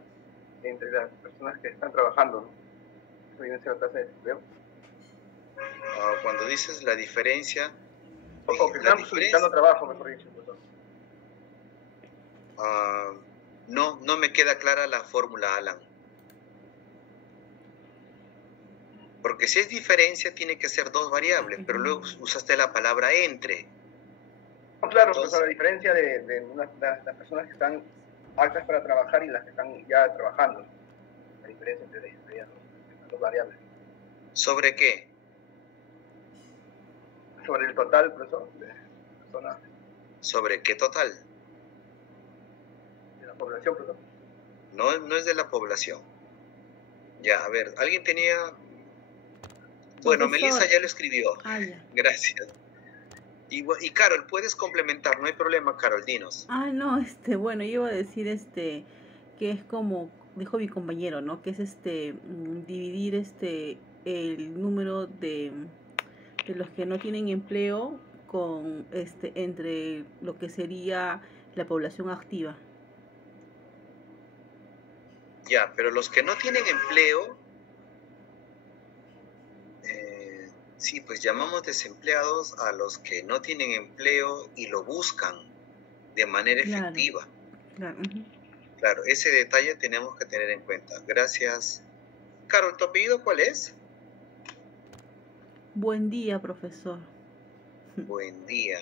entre las personas que están trabajando, ¿no? ¿Eso viene a ser la tasa de desempleo? Cuando dices la diferencia... O que están solicitando trabajo, mejor dicho, profesor. No me queda clara la fórmula, Alan. Porque si es diferencia, tiene que ser dos variables, pero luego usaste la palabra entre. No, claro, entonces, la diferencia de las personas que están aptas para trabajar y las que están ya trabajando. La diferencia entre las dos variables. ¿Sobre qué? Sobre el total, profesor, de personas. ¿Sobre qué total? De la población, profesor. No es de la población. Ya, a ver, ¿alguien tenía...? Bueno, Melissa ya lo escribió. Ya. Gracias. Y Carol, puedes complementar, no hay problema, Carol, dinos. No, bueno, yo iba a decir que es como dijo mi compañero, ¿no? Que es dividir el número de los que no tienen empleo con entre lo que sería la población activa. Ya, pero los que no tienen empleo, sí, pues llamamos desempleados a los que no tienen empleo y lo buscan de manera efectiva. Claro. Claro, ese detalle tenemos que tener en cuenta. Gracias. Carol, ¿tu apellido cuál es? Buen día, profesor. Buen día.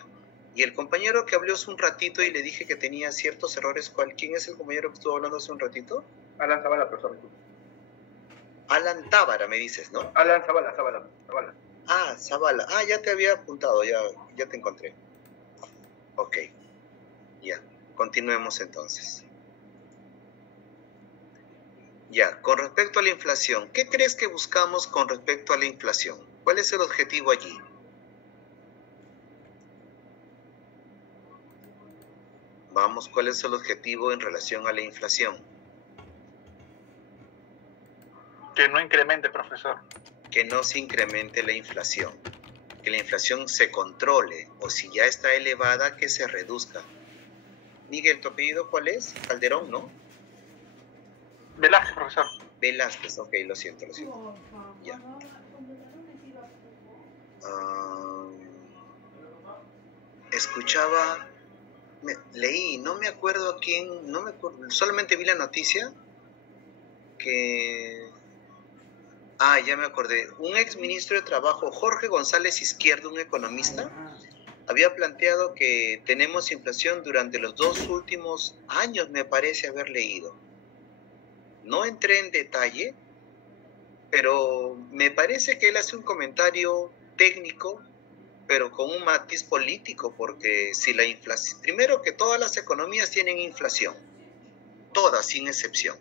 Y el compañero que habló hace un ratito y le dije que tenía ciertos errores, ¿quién es el compañero que estuvo hablando hace un ratito? Alan Zavala, profesor. Alan Tábara, me dices, ¿no? Alan Zavala. Ah, Zavala. Ah, ya te había apuntado, ya te encontré. Ok, ya. Continuemos entonces. Ya, con respecto a la inflación, ¿qué crees que buscamos con respecto a la inflación? ¿Cuál es el objetivo allí? Vamos, ¿cuál es el objetivo en relación a la inflación? Que no incremente, profesor. Que no se incremente la inflación. Que la inflación se controle, o si ya está elevada, que se reduzca. Miguel, ¿tu apellido cuál es? Calderón, ¿no? Velázquez, profesor. Velázquez, ok, lo siento. Ya. Escuchaba, leí, no me acuerdo a quién, solamente vi la noticia que... Ah, ya me acordé. Un ex ministro de Trabajo, Jorge González Izquierdo, un economista, había planteado que tenemos inflación durante los 2 últimos años, me parece haber leído. No entré en detalle, pero me parece que él hace un comentario técnico, pero con un matiz político, porque si la inflación... Primero que todas las economías tienen inflación, todas sin excepción.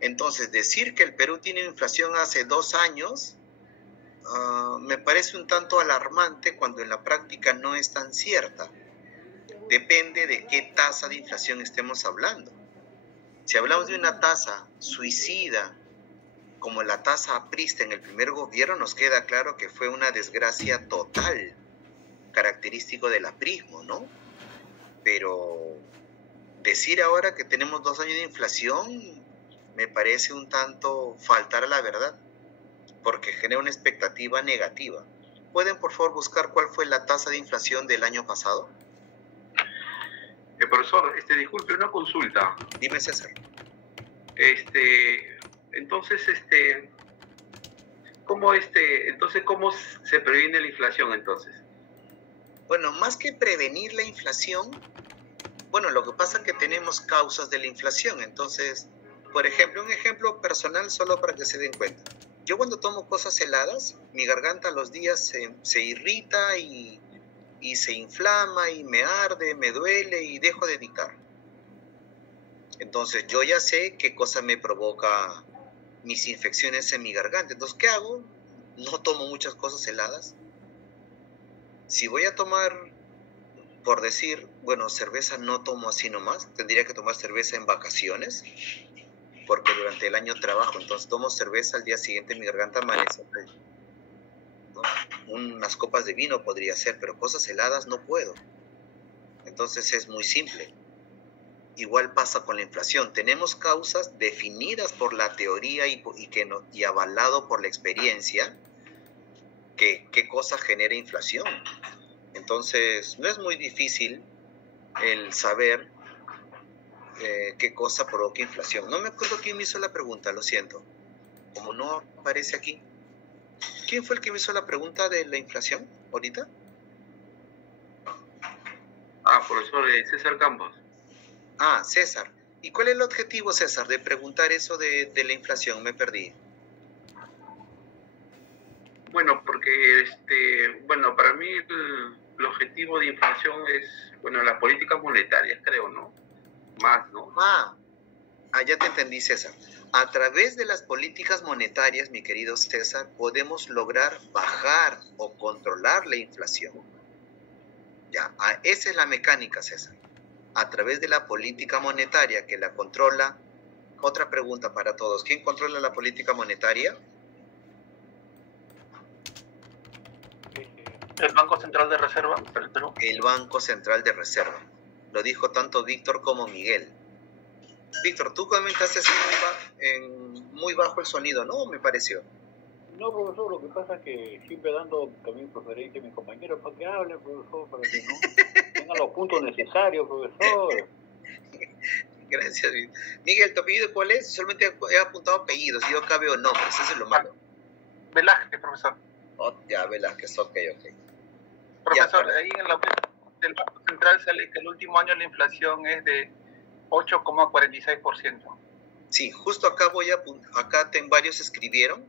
Entonces, decir que el Perú tiene inflación hace 2 años me parece un tanto alarmante cuando en la práctica no es tan cierta. Depende de qué tasa de inflación estemos hablando. Si hablamos de una tasa suicida, como la tasa aprista en el primer gobierno, nos queda claro que fue una desgracia total, característico del aprismo, ¿no? Pero decir ahora que tenemos 2 años de inflación me parece un tanto faltar a la verdad, porque genera una expectativa negativa. ¿Pueden, por favor, buscar cuál fue la tasa de inflación del año pasado? Profesor, disculpe, una consulta. Dime, César. Entonces, ¿cómo se previene la inflación entonces? Bueno, más que prevenir la inflación, bueno, lo que pasa es que tenemos causas de la inflación. Entonces, por ejemplo, un ejemplo personal solo para que se den cuenta. Yo cuando tomo cosas heladas, mi garganta a los días se irrita y se inflama y me arde, me duele y dejo de dictar. Entonces yo ya sé qué cosa me provoca mis infecciones en mi garganta. Entonces, ¿qué hago? No tomo muchas cosas heladas. Si voy a tomar, por decir, bueno, cerveza no tomo así nomás, tendría que tomar cerveza en vacaciones, porque durante el año trabajo, entonces tomo cerveza, al día siguiente mi garganta amanece, ¿no? Unas copas de vino podría ser, pero cosas heladas no puedo. Entonces es muy simple. Igual pasa con la inflación. Tenemos causas definidas por la teoría y avalado por la experiencia, que qué cosa genera inflación. Entonces no es muy difícil el saber qué cosa provoca inflación. No me acuerdo quién me hizo la pregunta, lo siento. Como no aparece aquí. ¿Quién fue el que me hizo la pregunta de la inflación ahorita? Profesor César Campos. César. ¿Y cuál es el objetivo, César, de preguntar eso de la inflación? Me perdí. Bueno, porque para mí el objetivo de inflación es, las políticas monetarias, creo, ¿no? Más, ¿no? Ya te entendí, César. A través de las políticas monetarias, mi querido César, podemos lograr bajar o controlar la inflación. Esa es la mecánica, César. A través de la política monetaria que la controla Otra pregunta para todos. ¿Quién controla la política monetaria? El Banco Central de Reserva del Perú. El Banco Central de Reserva. Lo dijo tanto Víctor como Miguel. Víctor, tú comentaste muy bajo el sonido, ¿no? Me pareció. No, profesor, lo que pasa es que siempre dando también preferencia a mis compañeros para que hablen, profesor, para que no tengan los puntos necesarios, profesor. Gracias. Miguel, ¿tu apellido cuál es? Solamente he apuntado apellidos, yo acá veo nombres, eso es lo malo. Velázquez, profesor. Oh, ya, Velázquez, ok. Profesor, Ya, ahí en la web del Banco Central sale que el último año la inflación es de 8,46%. Sí, justo acá acá varios escribieron.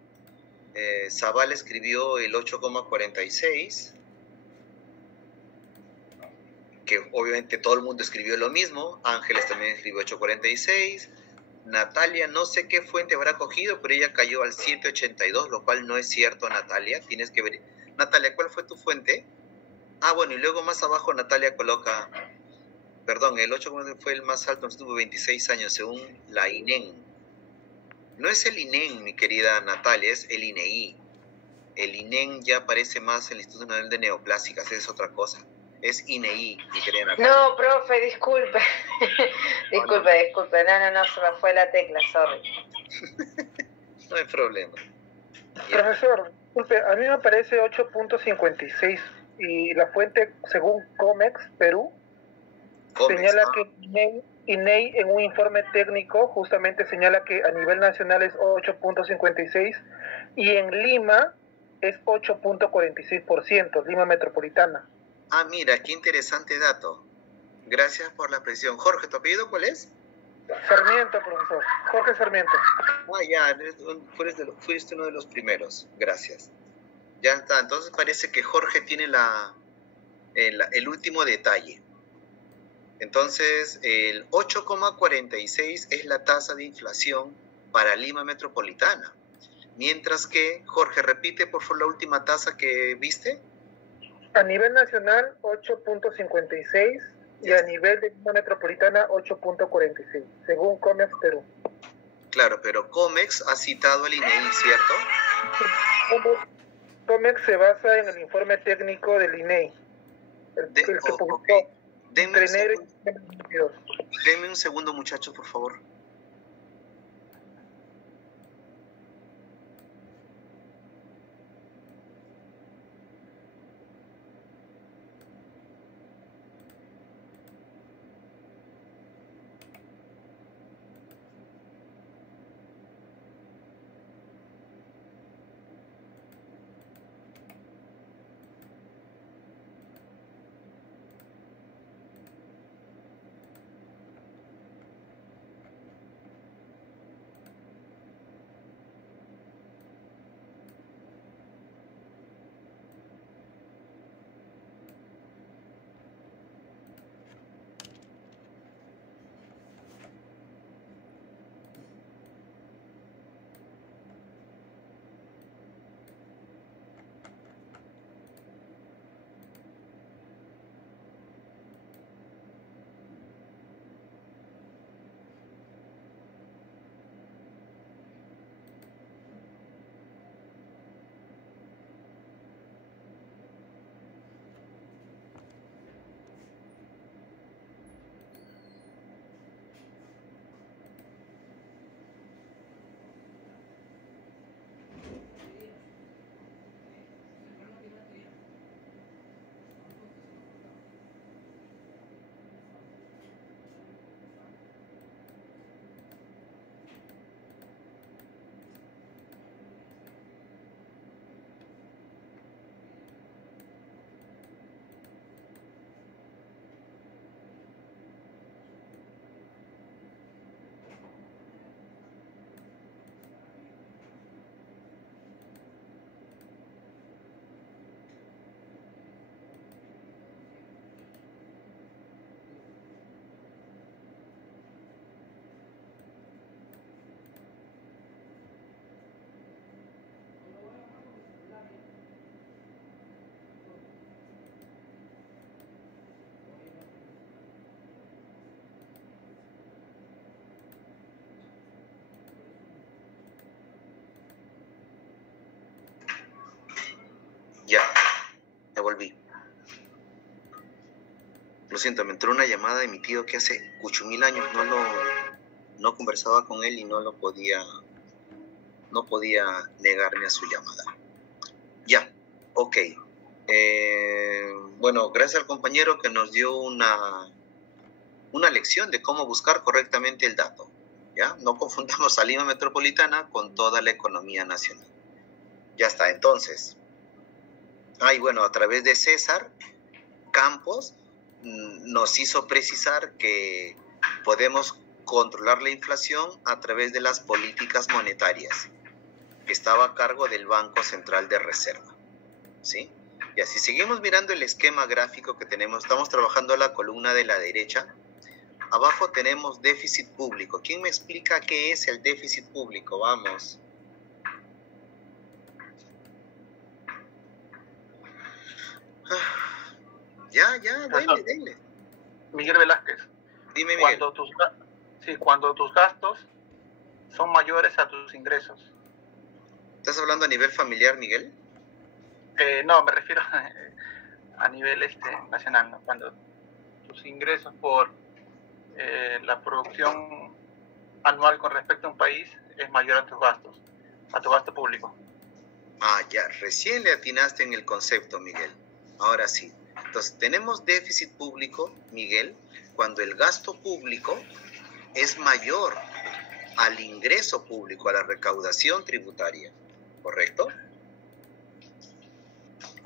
Zaval escribió el 8,46, que obviamente todo el mundo escribió lo mismo. Ángeles también escribió 8,46. Natalia, no sé qué fuente habrá cogido, pero ella cayó al 7,82, lo cual no es cierto, Natalia. Tienes que ver. Natalia, ¿cuál fue tu fuente? Ah, bueno, y luego más abajo Natalia coloca, perdón, el 8 fue el más alto, estuvo 26 años, según la INEM. No es el INEM, mi querida Natalia, es el INEI. El INEM ya aparece más en el Instituto Nacional de Neoplásicas, es otra cosa. Es INEI, mi querida Natalia. No, profe, disculpe. disculpe. No, se me fue la tecla, sorry. No hay problema. Profesor, disculpe, a mí me parece 8,56 y la fuente, según COMEX Perú, señala que INEI en un informe técnico justamente señala que a nivel nacional es 8,56 y en Lima es 8,46%, Lima metropolitana. Ah, mira, qué interesante dato. Gracias por la presión. Jorge, ¿tu apellido cuál es? Sarmiento, profesor. Jorge Sarmiento. Ah, ya, fuiste uno de los primeros. Gracias. Ya está, entonces parece que Jorge tiene el último detalle. Entonces, el 8,46 es la tasa de inflación para Lima metropolitana. Mientras que, Jorge, repite por favor la última tasa que viste. A nivel nacional, 8,56 y a nivel de Lima metropolitana, 8,46, según COMEX Perú. Claro, pero COMEX ha citado al INEI, ¿cierto? COMEX se basa en el informe técnico del INEI, el que publicó entre enero y 2022. Denme un segundo, muchachos, por favor. volví. Lo siento, me entró una llamada de mi tío que hace 8.000 años no conversaba con él y no podía negarme a su llamada. Ya, ok. Bueno, gracias al compañero que nos dio una lección de cómo buscar correctamente el dato. ¿Ya? No confundamos a Lima Metropolitana con toda la economía nacional. Ya está, entonces. Bueno, a través de César Campos nos hizo precisar que podemos controlar la inflación a través de las políticas monetarias, que estaba a cargo del Banco Central de Reserva. ¿Sí? Y así seguimos mirando el esquema gráfico que tenemos. Estamos trabajando la columna de la derecha. Abajo tenemos déficit público. ¿Quién me explica qué es el déficit público? Vamos. Ya, dale. Miguel Velázquez. Dime, Miguel. Cuando tus gastos son mayores a tus ingresos. ¿Estás hablando a nivel familiar, Miguel? No, me refiero a nivel nacional, ¿no? Cuando tus ingresos por la producción anual con respecto a un país es mayor a tu gasto público. Ya, recién le atinaste en el concepto, Miguel. Ahora sí. Entonces, tenemos déficit público, Miguel, cuando el gasto público es mayor al ingreso público, a la recaudación tributaria, ¿correcto?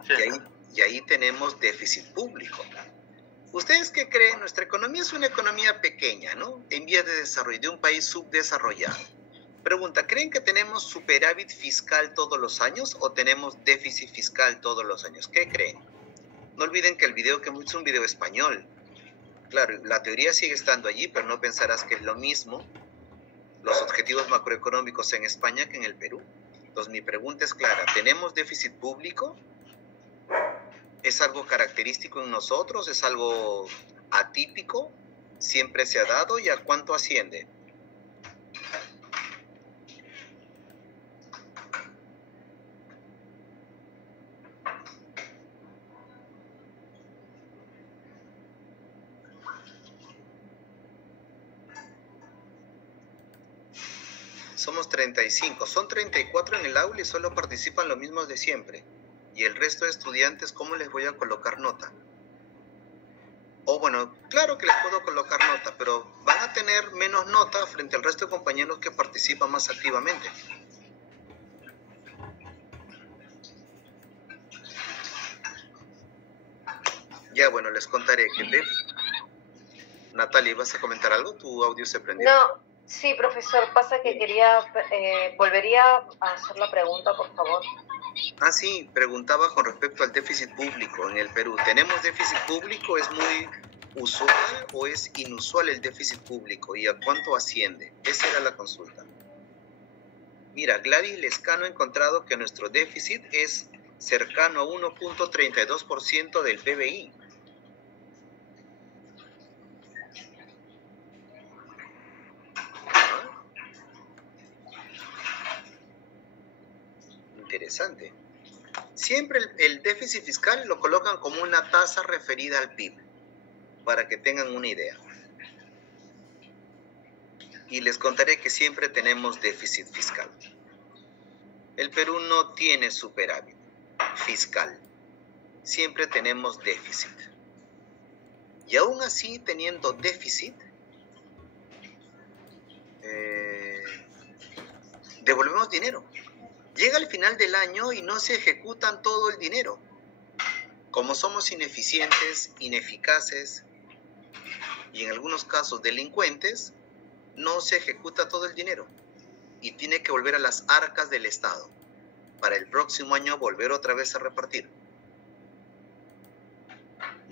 Sí. Y ahí tenemos déficit público. ¿Ustedes qué creen? Nuestra economía es una economía pequeña, ¿no? En vías de desarrollo, de un país subdesarrollado. Pregunta, ¿creen que tenemos superávit fiscal todos los años o tenemos déficit fiscal todos los años? ¿Qué creen? No olviden que el video que es un video español. Claro, la teoría sigue estando allí, pero no pensarás que es lo mismo los objetivos macroeconómicos en España que en el Perú. Entonces, mi pregunta es clara. ¿Tenemos déficit público? ¿Es algo característico en nosotros? ¿Es algo atípico? ¿Siempre se ha dado? ¿Y a cuánto asciende? Somos 35. Son 34 en el aula y solo participan los mismos de siempre. Y el resto de estudiantes, ¿cómo les voy a colocar nota? Bueno, claro que les puedo colocar nota, pero van a tener menos nota frente al resto de compañeros que participan más activamente. Ya, bueno, les contaré que... Natalia, ¿vas a comentar algo? ¿Tu audio se prendió? No, sí, profesor, pasa que volvería a hacer la pregunta, por favor. Sí, preguntaba con respecto al déficit público en el Perú. ¿Tenemos déficit público? ¿Es muy usual o es inusual el déficit público? ¿Y a cuánto asciende? Esa era la consulta. Mira, Gladys Lescano ha encontrado que nuestro déficit es cercano a 1.32% del PBI. Interesante. Siempre el déficit fiscal lo colocan como una tasa referida al PIB, para que tengan una idea. Y les contaré que siempre tenemos déficit fiscal. El Perú no tiene superávit fiscal. Siempre tenemos déficit. Y aún así, teniendo déficit, devolvemos dinero. Llega el final del año y no se ejecutan todo el dinero. Como somos ineficientes, ineficaces y en algunos casos delincuentes, no se ejecuta todo el dinero y tiene que volver a las arcas del Estado para el próximo año volver otra vez a repartir.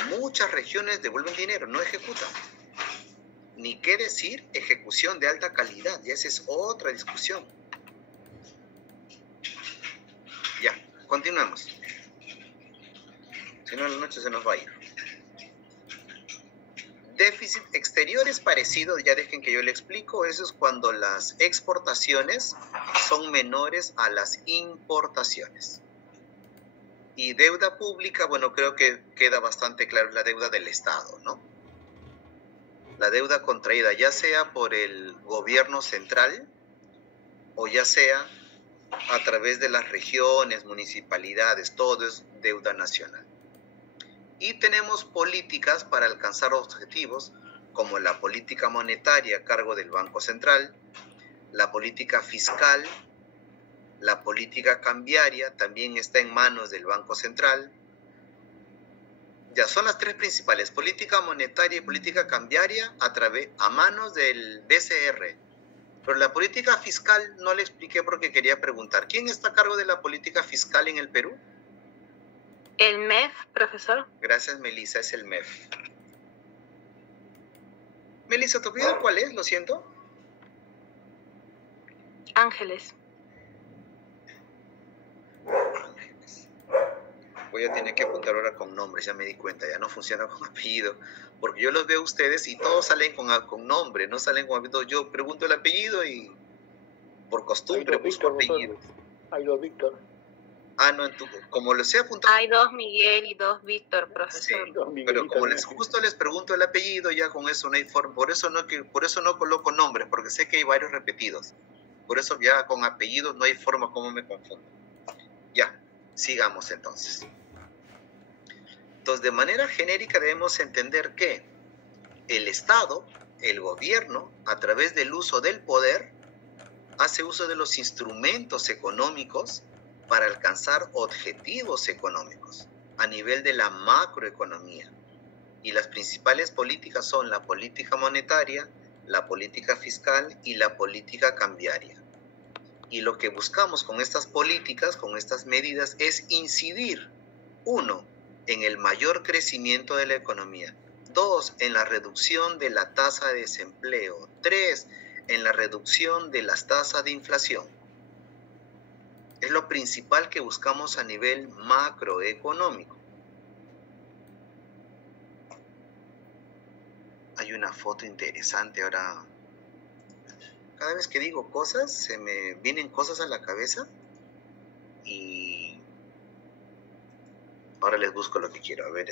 Muchas regiones devuelven dinero, no ejecutan. Ni qué decir ejecución de alta calidad, y esa es otra discusión. Ya, continuemos. Si no, en la noche se nos va a ir. Déficit exterior es parecido, ya dejen que yo le explico. Eso es cuando las exportaciones son menores a las importaciones. Y deuda pública, bueno, creo que queda bastante claro, es la deuda del Estado, ¿no? La deuda contraída, ya sea por el gobierno central o ya sea a través de las regiones, municipalidades, todo es deuda nacional. Y tenemos políticas para alcanzar objetivos como la política monetaria a cargo del Banco Central, la política fiscal, la política cambiaria también está en manos del Banco Central. Ya son las tres principales, política monetaria y política cambiaria a manos del BCR. Pero la política fiscal no le expliqué porque quería preguntar, ¿quién está a cargo de la política fiscal en el Perú? El MEF, profesor. Gracias, Melissa, es el MEF. Melissa, ¿tu apellido cuál es? Lo siento. Ángeles. Voy a tener que apuntar ahora con nombres, ya me di cuenta, ya no funciona con apellido, porque yo los veo a ustedes y todos salen con nombre, no salen con apellido. Yo pregunto el apellido y por costumbre busco apellido. Hay dos Víctor. Ah, no, como los he apuntado. Hay dos Miguel y dos Víctor, profesor. Sí, pero como justo les pregunto el apellido, ya con eso no hay forma. Por eso no coloco nombres, porque sé que hay varios repetidos. Por eso ya con apellidos no hay forma como me confundo. Ya, sigamos entonces. Entonces, de manera genérica debemos entender que el Estado, el gobierno, a través del uso del poder, hace uso de los instrumentos económicos para alcanzar objetivos económicos a nivel de la macroeconomía. Y las principales políticas son la política monetaria, la política fiscal y la política cambiaria. Y lo que buscamos con estas políticas, con estas medidas, es incidir, 1, en el mayor crecimiento de la economía, 2, en la reducción de la tasa de desempleo, 3, en la reducción de las tasas de inflación. Es lo principal que buscamos a nivel macroeconómico. Hay una foto interesante ahora. Cada vez que digo cosas, se me vienen cosas a la cabeza y ahora les busco lo que quiero. A ver,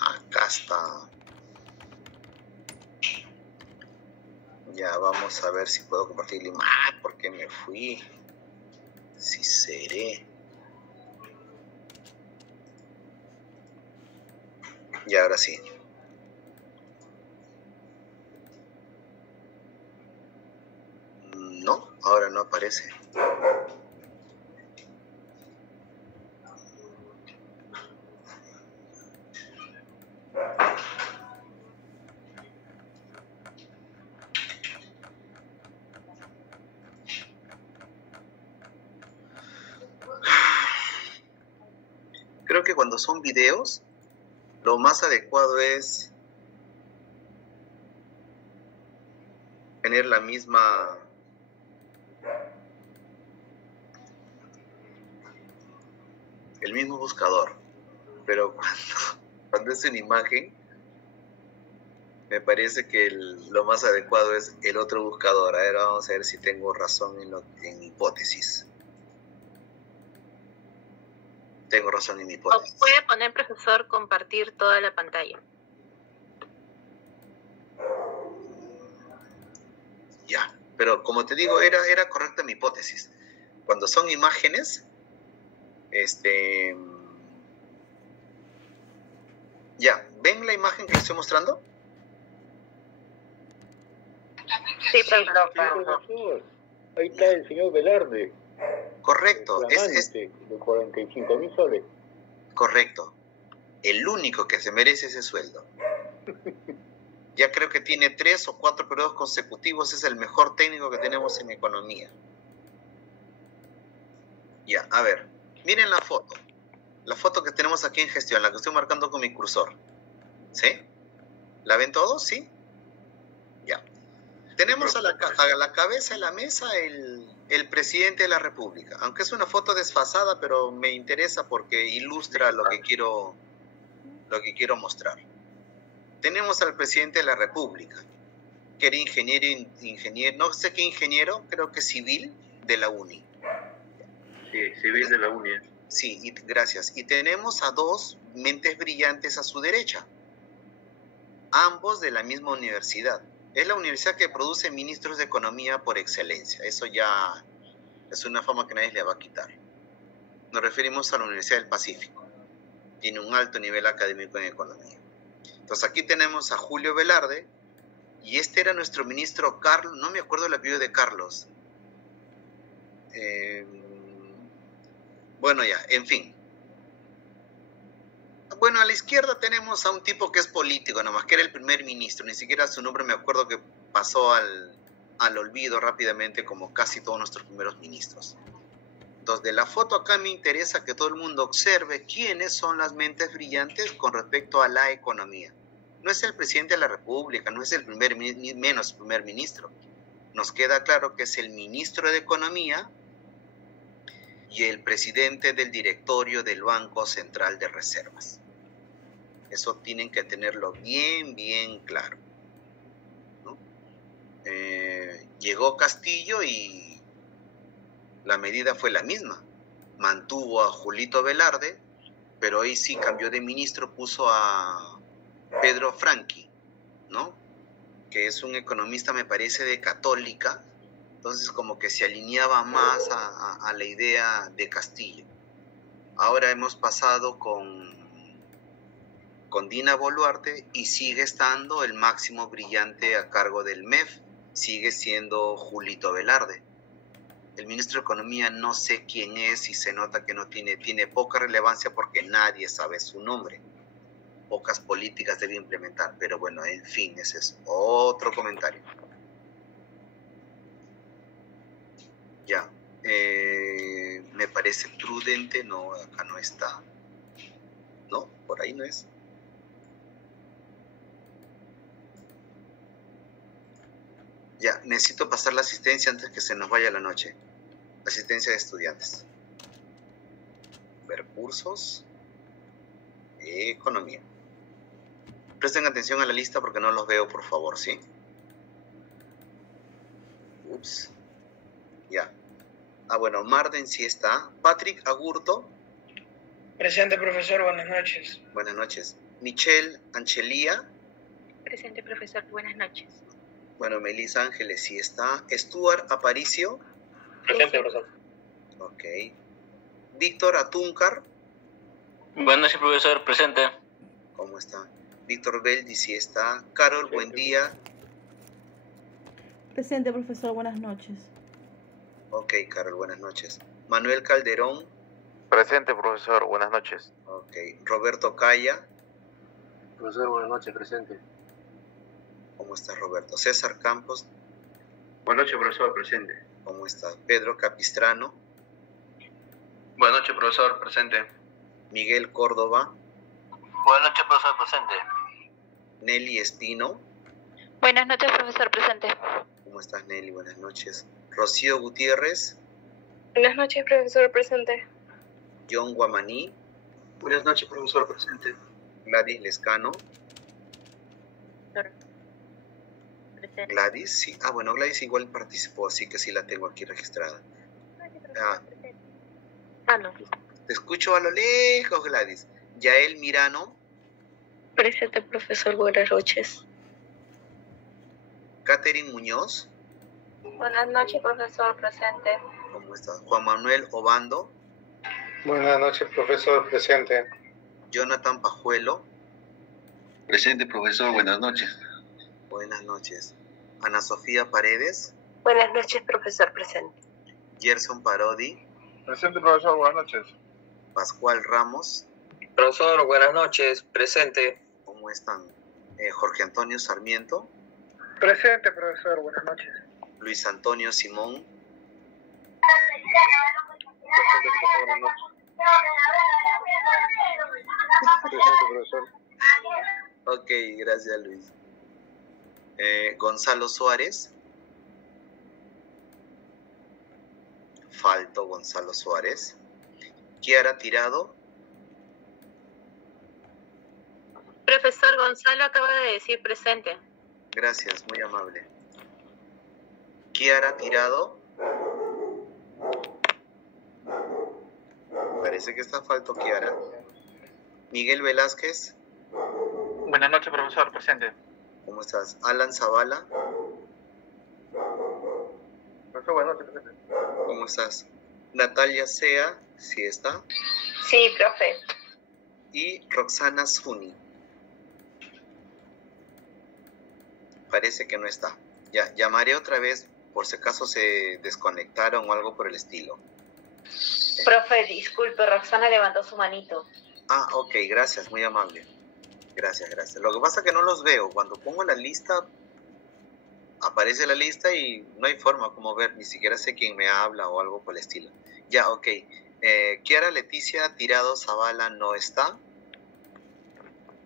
acá está. Ya, vamos a ver si puedo compartir la imagen. Ah, porque me fui. Si seré. Y ahora sí. No, ahora no aparece. Creo que cuando son videos, lo más adecuado es tener el mismo buscador, pero cuando es una imagen, me parece que lo más adecuado es el otro buscador. A ver, vamos a ver si tengo razón en mi hipótesis. Tengo razón en mi hipótesis. ¿O puede poner, profesor, compartir toda la pantalla? Ya, pero como te digo, era correcta mi hipótesis. Cuando son imágenes, ya, ¿ven la imagen que estoy mostrando? Sí, profesor. Ahí está el señor Velarde. Correcto. De 45.000 soles. Correcto. El único que se merece ese sueldo. Ya creo que tiene 3 o 4 periodos consecutivos, es el mejor técnico que tenemos en economía. Ya, a ver, miren la foto. La foto que tenemos aquí en gestión, la que estoy marcando con mi cursor. ¿Sí? ¿La ven todos? ¿Sí? Ya. Tenemos a la cabeza de la mesa el presidente de la República. Aunque es una foto desfasada, pero me interesa porque ilustra lo que quiero mostrar. Tenemos al presidente de la República, que era ingeniero, no sé qué ingeniero, creo que civil de la UNI. Sí, civil de la UNI. Sí, gracias. Y tenemos a 2 mentes brillantes a su derecha, ambos de la misma universidad. Es la universidad que produce ministros de economía por excelencia. Eso ya es una fama que nadie le va a quitar. Nos referimos a la Universidad del Pacífico. Tiene un alto nivel académico en economía. Entonces aquí tenemos a Julio Velarde, y este era nuestro ministro Carlos, no me acuerdo el apellido de Carlos. Bueno, ya, en fin. Bueno, a la izquierda tenemos a un tipo que es político, nomás que era el primer ministro, ni siquiera su nombre me acuerdo, que pasó al olvido rápidamente, como casi todos nuestros primeros ministros. Entonces, de la foto acá me interesa que todo el mundo observe quiénes son las mentes brillantes con respecto a la economía. No es el presidente de la República, no es el primer ministro. Nos queda claro que es el ministro de Economía y el presidente del directorio del Banco Central de Reservas. Eso tienen que tenerlo bien, bien claro, ¿no? Llegó Castillo y la medida fue la misma. Mantuvo a Julito Velarde, pero hoy sí cambió de ministro, puso a Pedro Franqui, ¿no? Que es un economista, me parece, de Católica. Entonces como que se alineaba más a la idea de Castillo. Ahora hemos pasado con Dina Boluarte y sigue estando el máximo brillante a cargo del MEF, sigue siendo Julito Velarde. El ministro de Economía no sé quién es y se nota que no tiene poca relevancia porque nadie sabe su nombre. Pocas políticas debe implementar, pero bueno, en fin, ese es otro comentario. Ya, me parece prudente, no, acá no está. No, por ahí no es. Ya, necesito pasar la asistencia antes que se nos vaya la noche. Asistencia de estudiantes. Ver cursos. Economía. Presten atención a la lista porque no los veo, por favor, ¿sí? Ups. Ya. Bueno, Marden sí está. Patrick Agurto. Presente, profesor. Buenas noches. Buenas noches. Michelle Anchelia. Presente, profesor. Buenas noches. Bueno, Melissa Ángeles sí está. Stuart Aparicio. Presente, profesor. Ok. Víctor Atúncar. Buenas noches, profesor. Presente. ¿Cómo está? Víctor Beldi sí está. Carol, buen día. Presente, profesor. Buenas noches. Ok, Carol, buenas noches. Manuel Calderón. Presente, profesor. Buenas noches. Ok. Roberto Calla. Profesor, buenas noches. Presente. ¿Cómo está, Roberto? César Campos. Buenas noches, profesor. Presente. ¿Cómo está? Pedro Capistrano. Buenas noches, profesor. Presente. Miguel Córdoba. Buenas noches, profesor. Presente. Nelly Espino. Buenas noches, profesor. Presente. ¿Cómo estás, Nelly? Buenas noches. Rocío Gutiérrez. Buenas noches, profesor. Presente. John Guamaní. Buenas noches, profesor. Presente. Gladys Lescano. Presente. Gladys, sí. Bueno, Gladys igual participó, así que sí la tengo aquí registrada. No. Te escucho a lo lejos, Gladys. Yael Mirano. Presente, profesor. Buenas noches. Catherine Muñoz. Buenas noches, profesor. Presente. ¿Cómo estás? Juan Manuel Obando. Buenas noches, profesor. Presente. Jonathan Pajuelo. Presente, profesor. Buenas noches. Buenas noches. Ana Sofía Paredes. Buenas noches, profesor. Presente. Gerson Parodi. Presente, profesor. Buenas noches. Pascual Ramos. Profesor, buenas noches. Presente. ¿Cómo están? Jorge Antonio Sarmiento. Presente, profesor. Buenas noches. Luis Antonio Simón. Presente, profesor. Ok, gracias, Luis. Gonzalo Suárez. Falto Gonzalo Suárez. Kiara Tirado. Profesor Gonzalo acaba de decir presente. Gracias, muy amable. Kiara Tirado. Parece que está falto Kiara. Miguel Velázquez. Buenas noches, profesor. Presente. ¿Cómo estás? Alan Zavala. Profesor, buenas noches, presente. ¿Cómo estás? Natalia Sea, ¿sí está? Sí, profe. Y Roxana Zuni. Parece que no está. Ya, llamaré otra vez por si acaso se desconectaron o algo por el estilo. Profe, disculpe, Roxana levantó su manito. Ah, ok, gracias, muy amable. Gracias, gracias. Lo que pasa es que no los veo. Cuando pongo la lista, aparece la lista y no hay forma como ver, ni siquiera sé quién me habla o algo por el estilo. Ya, ok. Kiara Leticia Tirado Zavala no está.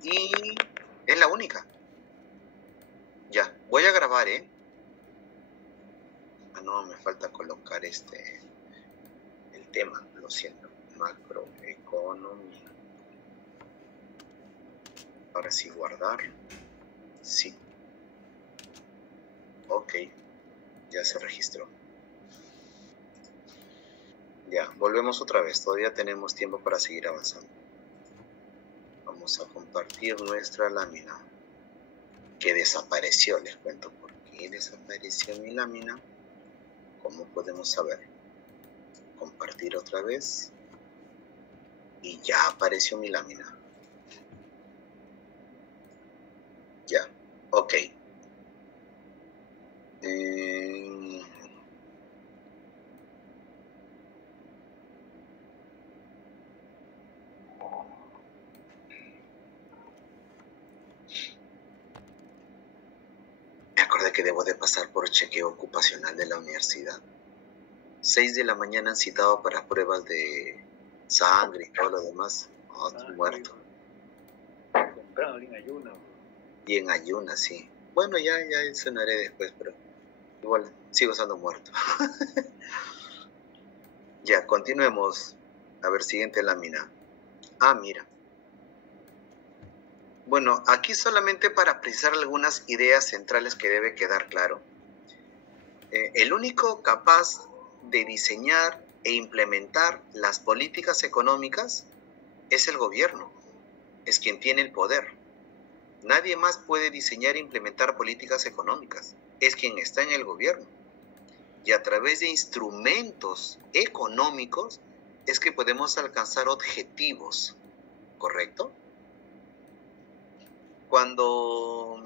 Y es la única. Ya, voy a grabar, ¿eh? Ah, no, me falta colocar el tema, lo siento. Macroeconomía. Ahora sí, guardar. Sí. Ok, ya se registró. Ya, volvemos otra vez. Todavía tenemos tiempo para seguir avanzando. Vamos a compartir nuestra lámina. Que desapareció, les cuento por qué desapareció mi lámina. ¿Cómo podemos saber? Compartir otra vez. Y ya apareció mi lámina. Ya, ok. Me acordé que debo de pasar por chequeo ocupacional de la universidad. 6 de la mañana han citado para pruebas de sangre y todo lo demás. Oh, estoy muerto. Temprano, en ayunas. Y en ayunas, sí. Bueno, ya cenaré después, pero igual sigo estando muerto. Ya, continuemos. A ver, siguiente lámina. Ah, mira. Bueno, aquí solamente para precisar algunas ideas centrales que debe quedar claro. El único capaz de diseñar e implementar las políticas económicas es el gobierno. Es quien tiene el poder. Nadie más puede diseñar e implementar políticas económicas. Es quien está en el gobierno. Y a través de instrumentos económicos es que podemos alcanzar objetivos. ¿Correcto? Cuando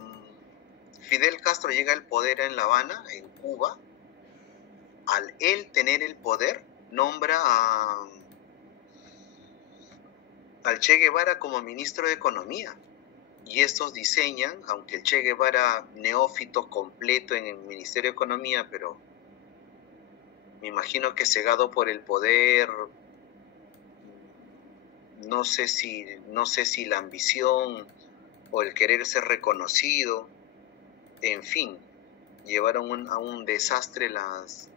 Fidel Castro llega al poder en La Habana, en Cuba, al él tener el poder, nombra al Che Guevara como ministro de Economía. Y estos diseñan, aunque el Che Guevara neófito completo en el Ministerio de Economía, pero me imagino que cegado por el poder, no sé si la ambición o el querer ser reconocido, en fin, llevaron a un desastre las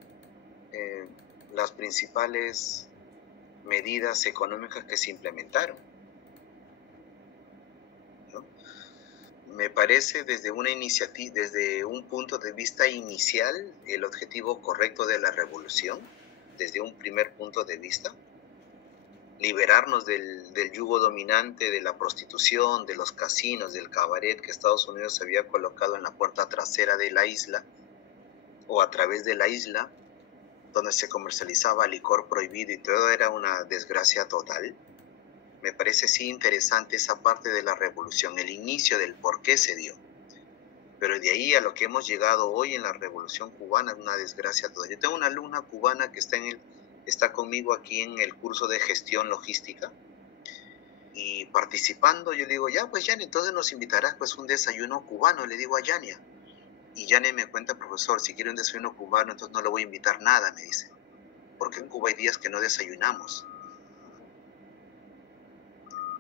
principales medidas económicas que se implementaron. ¿No? Me parece desde un punto de vista inicial, el objetivo correcto de la revolución, desde un primer punto de vista, liberarnos del yugo dominante de la prostitución, de los casinos, del cabaret que Estados Unidos había colocado en la puerta trasera de la isla o a través de la isla, donde se comercializaba licor prohibido y todo era una desgracia total. Me parece sí interesante esa parte de la revolución, el inicio del por qué se dio. Pero de ahí a lo que hemos llegado hoy en la revolución cubana es una desgracia total. Yo tengo una alumna cubana que está conmigo aquí en el curso de gestión logística Y participando, yo le digo, ya, pues Yania, entonces nos invitarás pues un desayuno cubano, le digo a Yania. Y Yania me cuenta, profesor, si quiere un desayuno cubano, entonces no le voy a invitar nada, me dice. Porque en Cuba hay días que no desayunamos.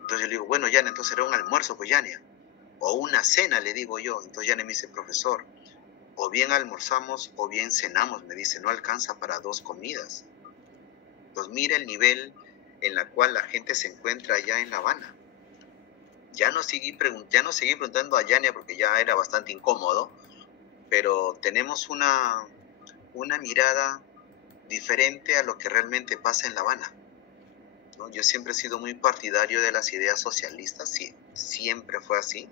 Entonces yo le digo, bueno, Yania, entonces será un almuerzo, pues Yania. O una cena, le digo yo. Entonces Yania me dice, profesor, o bien almorzamos o bien cenamos, me dice, no alcanza para 2 comidas. Entonces mira el nivel en la cual la gente se encuentra allá en La Habana. Ya no seguí preguntando a Yania porque ya era bastante incómodo, pero tenemos una mirada diferente a lo que realmente pasa en La Habana, ¿no? Yo siempre he sido muy partidario de las ideas socialistas, sí, siempre fue así,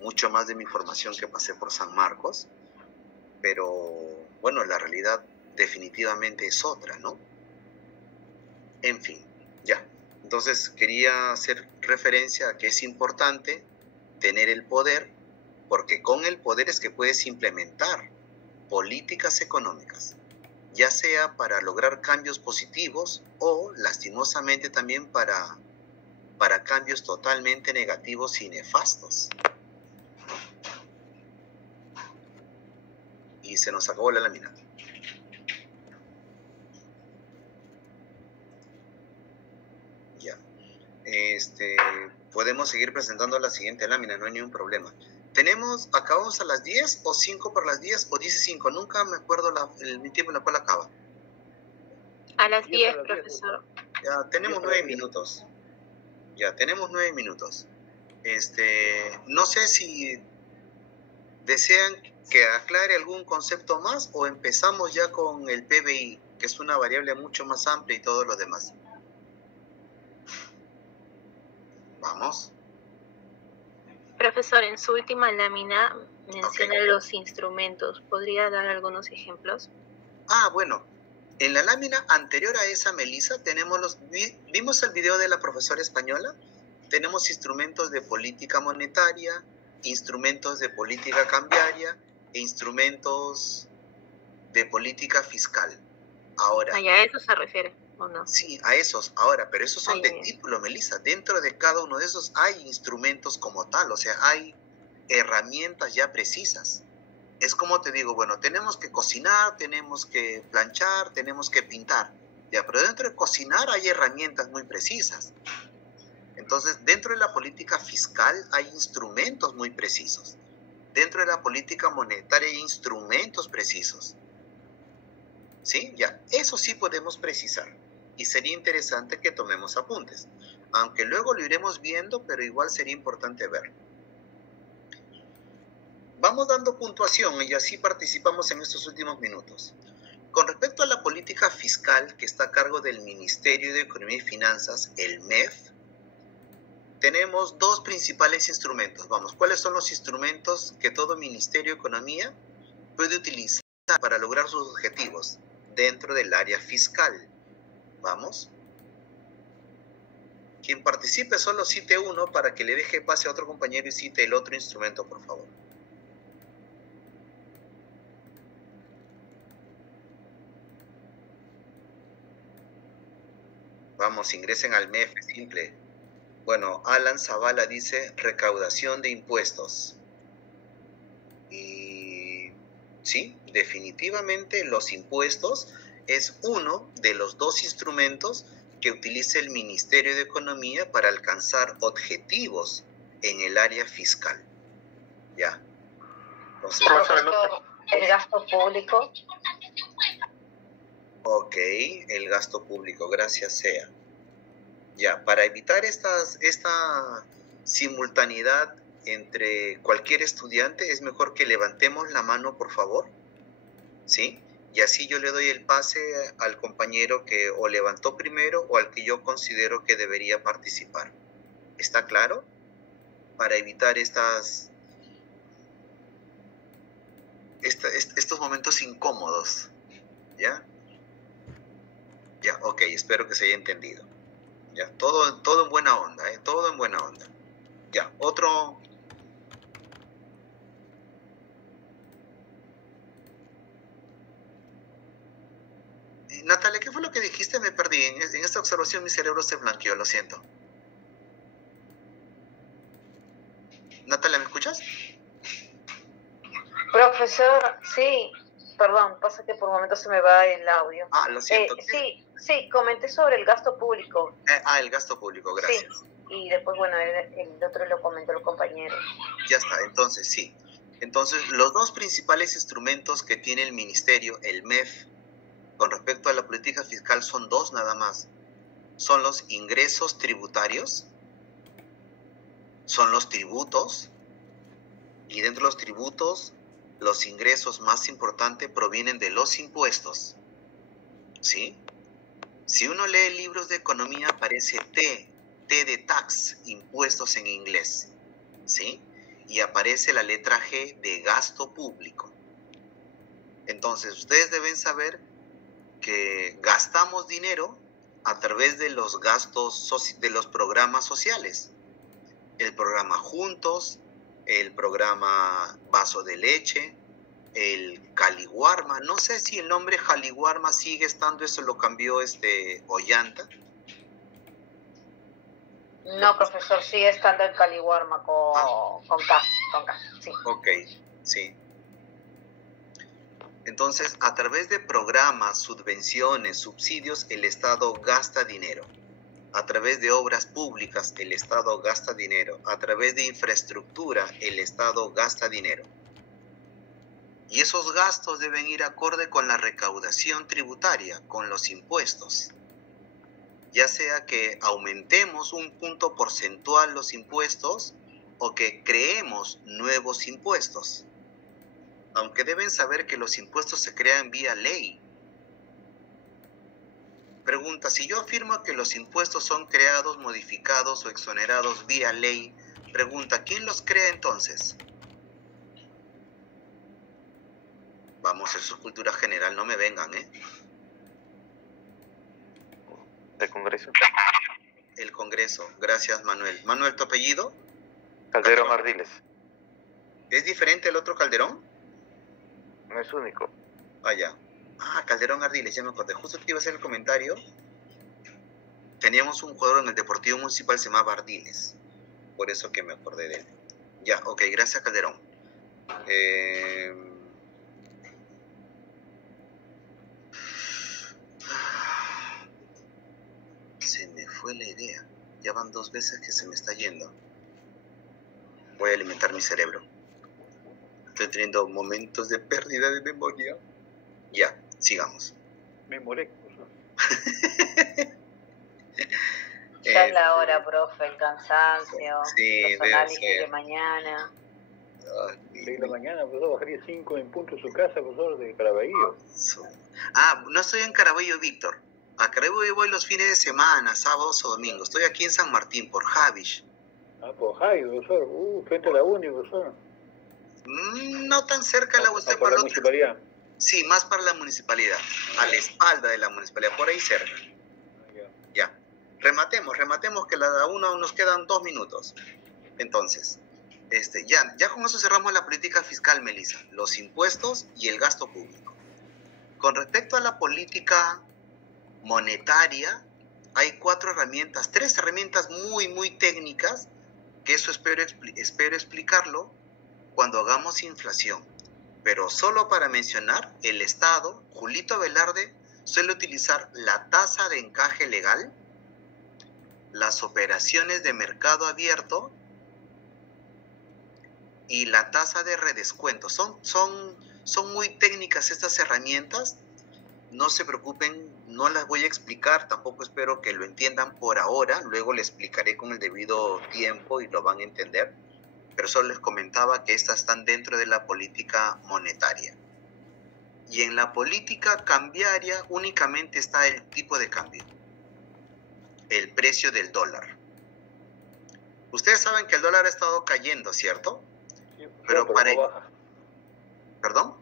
mucho más de mi formación que pasé por San Marcos, pero bueno, la realidad definitivamente es otra, ¿no? En fin, ya. Entonces quería hacer referencia a que es importante tener el poder, porque con el poder es que puedes implementar políticas económicas, ya sea para lograr cambios positivos o lastimosamente también para cambios totalmente negativos y nefastos. Y se nos acabó la lámina. Ya. Podemos seguir presentando la siguiente lámina, no hay ningún problema. ¿Acabamos a las 10 o 5 para las 10 o 15? Nunca me acuerdo el tiempo en el cual acaba. A las 10, profesor. Ya, tenemos 9 minutos. Ya, tenemos 9 minutos. No sé si desean que aclare algún concepto más o empezamos ya con el PBI, que es una variable mucho más amplia y todo lo demás. Vamos. Profesor, en su última lámina menciona los instrumentos. ¿Podría dar algunos ejemplos? Bueno. En la lámina anterior a esa, Melissa, vimos el video de la profesora española. Tenemos instrumentos de política monetaria, instrumentos de política cambiaria e instrumentos de política fiscal. Ahora. ¿A eso se refiere o no? Sí, a esos. Ahora, pero esos son de título, Melissa. Dentro de cada uno de esos hay instrumentos como tal, o sea, hay herramientas ya precisas. Es como te digo, bueno, tenemos que cocinar, tenemos que planchar, tenemos que pintar. Ya, pero dentro de cocinar hay herramientas muy precisas. Entonces, dentro de la política fiscal hay instrumentos muy precisos. Dentro de la política monetaria hay instrumentos precisos. ¿Sí? Ya, eso sí podemos precisar. Y sería interesante que tomemos apuntes. Aunque luego lo iremos viendo, pero igual sería importante verlo. Vamos dando puntuación y así participamos en estos últimos minutos. Con respecto a la política fiscal que está a cargo del Ministerio de Economía y Finanzas, el MEF, tenemos 2 principales instrumentos. Vamos, ¿cuáles son los instrumentos que todo Ministerio de Economía puede utilizar para lograr sus objetivos dentro del área fiscal? Vamos. Quien participe solo cite uno para que le deje pase a otro compañero y cite el otro instrumento, por favor. Vamos, ingresen al MEF, simple. Bueno, Alan Zavala dice recaudación de impuestos. Y sí, definitivamente los impuestos es uno de los 2 instrumentos que utiliza el Ministerio de Economía para alcanzar objetivos en el área fiscal. Ya. Entonces, el gasto público. Ok, el gasto público, gracias sea. Ya, para evitar esta simultaneidad entre cualquier estudiante, es mejor que levantemos la mano, por favor. ¿Sí? Y así yo le doy el pase al compañero que o levantó primero o al que yo considero que debería participar. ¿Está claro? Para evitar estos momentos incómodos. ¿Ya? Ya, ok, espero que se haya entendido. Ya, todo en buena onda, todo en buena onda. Ya, otro. Natalia, ¿qué fue lo que dijiste? Me perdí. En esta observación mi cerebro se blanqueó, lo siento. Natalia, ¿me escuchas? Profesor, sí, perdón, pasa que por momentos se me va el audio. Lo siento. Sí, comenté sobre el gasto público. El gasto público, gracias. Sí, y después, bueno, el otro lo comentó el compañero. Ya está, entonces sí. Entonces, los dos principales instrumentos que tiene el ministerio, el MEF, con respecto a la política fiscal son dos nada más. Son los ingresos tributarios, son los tributos, y dentro de los tributos, los ingresos más importantes provienen de los impuestos. ¿Sí? Si uno lee libros de economía, aparece T de tax, impuestos en inglés. ¿Sí? Y aparece la letra G de gasto público. Entonces, ustedes deben saber que gastamos dinero a través de los gastos de los programas sociales. El programa Juntos, el programa Vaso de Leche, el Caliwarma. No sé si el nombre Caliwarma sigue estando, eso lo cambió Ollanta. No, profesor, sigue estando el Caliwarma con K, sí. Ok, sí. Entonces, a través de programas, subvenciones, subsidios, el Estado gasta dinero. A través de obras públicas, el Estado gasta dinero. A través de infraestructura, el Estado gasta dinero. Y esos gastos deben ir acorde con la recaudación tributaria, con los impuestos. Ya sea que aumentemos un punto porcentual los impuestos o que creemos nuevos impuestos. Aunque deben saber que los impuestos se crean vía ley. Pregunta, si yo afirmo que los impuestos son creados, modificados o exonerados vía ley, pregunta, ¿quién los crea entonces? Vamos, eso es cultura general, no me vengan, ¿eh? ¿El Congreso? El Congreso, gracias Manuel. Manuel, ¿tu apellido? Calderón Ardiles. ¿Es diferente el otro Calderón? No es único. Ya. Calderón Ardiles, ya me acordé. Justo te iba a hacer el comentario. Teníamos un jugador en el Deportivo Municipal, se llamaba Ardiles. Por eso que me acordé de él. Ya, ok, gracias Calderón. Se me fue la idea. Ya van 2 veces que se me está yendo. Voy a alimentar mi cerebro. Estoy teniendo momentos de pérdida de memoria. Ya, sigamos. Memoré. Ya es la hora, profe, el cansancio, sí, los análisis de mañana. De la mañana, profesor, bajaría 5 en punto de su casa, profesor, de Caraballo. No estoy en Caraballo, Víctor. A Caraballo voy los fines de semana, sábados o domingos. Estoy aquí en San Martín, por Javish. Por Javish, profesor. Frente a la uni, profesor. No tan cerca de la usted para la municipalidad. Sí, más para la municipalidad. A la espalda de la municipalidad, por ahí cerca. Ya. Rematemos que a uno nos quedan 2 minutos. Entonces, ya con eso cerramos la política fiscal, Melissa. Los impuestos y el gasto público. Con respecto a la política monetaria, hay 3 herramientas muy, muy técnicas, que eso espero explicarlo cuando hagamos inflación. Pero solo para mencionar, el Estado, Julito Velarde, suele utilizar la tasa de encaje legal, las operaciones de mercado abierto y la tasa de redescuento. Son muy técnicas estas herramientas. No se preocupen, no las voy a explicar, tampoco espero que lo entiendan por ahora. Luego les explicaré con el debido tiempo y lo van a entender. Pero solo les comentaba que estas están dentro de la política monetaria. Y en la política cambiaria únicamente está el tipo de cambio, el precio del dólar. Ustedes saben que el dólar ha estado cayendo, ¿cierto? Sí, pero no baja. ¿Perdón?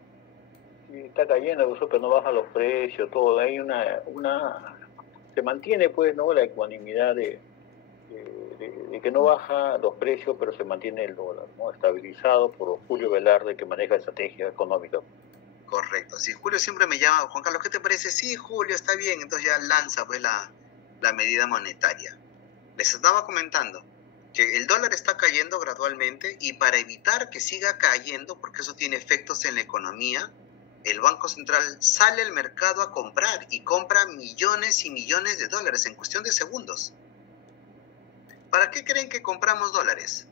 Sí, está cayendo, pero no bajan los precios, todo. Hay se mantiene, pues, ¿no?, la ecuanimidad de que no baja los precios, pero se mantiene el dólar, ¿no?, estabilizado por Julio Velarde, que maneja estrategia económica. Correcto. Si Julio siempre me llama, Juan Carlos, ¿qué te parece? Sí, Julio, está bien. Entonces ya lanza pues la medida monetaria. Les estaba comentando que el dólar está cayendo gradualmente y para evitar que siga cayendo, porque eso tiene efectos en la economía, el Banco Central sale al mercado a comprar y compra millones y millones de dólares en cuestión de segundos. ¿Para qué creen que compramos dólares?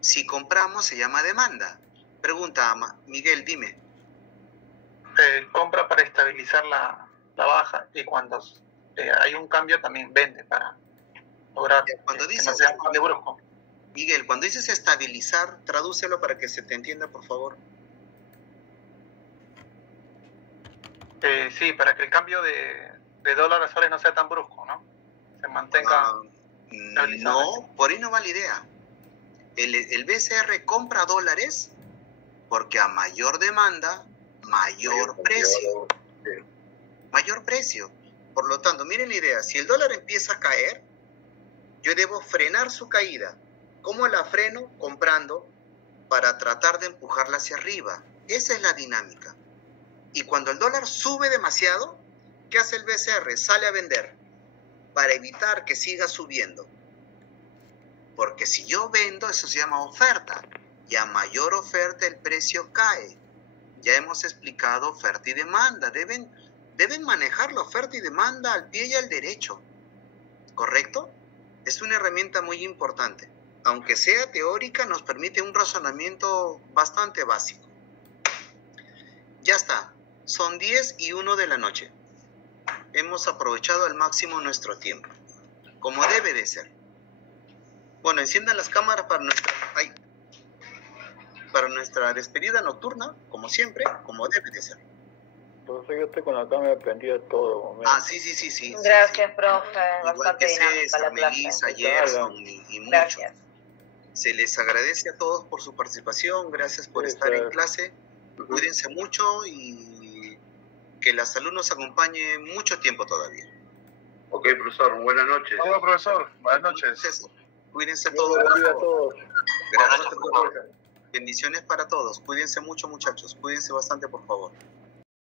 Si compramos se llama demanda. Pregunta, Miguel, dime. Compra para estabilizar la baja y cuando hay un cambio también vende para lograr cuando que dices, no sea de brusco. Miguel, cuando dices estabilizar, tradúcelo para que se te entienda, por favor. Sí, para que el cambio de dólar a soles no sea tan brusco, ¿no? Se mantenga estabilizado. No, por ahí no va la idea. El BCR compra dólares porque a mayor demanda, mayor precio. Mayor precio. Por lo tanto, miren la idea, si el dólar empieza a caer, yo debo frenar su caída. ¿Cómo la freno? Comprando para tratar de empujarla hacia arriba. Esa es la dinámica. Y cuando el dólar sube demasiado, ¿qué hace el BCR? Sale a vender para evitar que siga subiendo. Porque si yo vendo, eso se llama oferta. Y a mayor oferta el precio cae. Ya hemos explicado oferta y demanda. Deben manejar la oferta y demanda al pie y al derecho. ¿Correcto? Es una herramienta muy importante. Aunque sea teórica, nos permite un razonamiento bastante básico. Ya está. Son 10:01 de la noche. Hemos aprovechado al máximo nuestro tiempo. Como debe de ser. Bueno, enciendan las cámaras para nuestra despedida nocturna, como siempre, como debe de ser. Entonces yo estoy con la cámara prendida todo momento. Ah, sí. Gracias, profe. Igual Bastante que dinámica César, la clase. Melissa, Gerson y muchos. Gracias. Se les agradece a todos por su participación. Gracias por estar en clase. Cuídense mucho y que la salud nos acompañe mucho tiempo todavía. Ok, profesor. Buenas noches. Hola, profesor. Buenas noches. César, cuídense todos. Gracias. Bendiciones para todos. Cuídense mucho, muchachos. Cuídense bastante, por favor.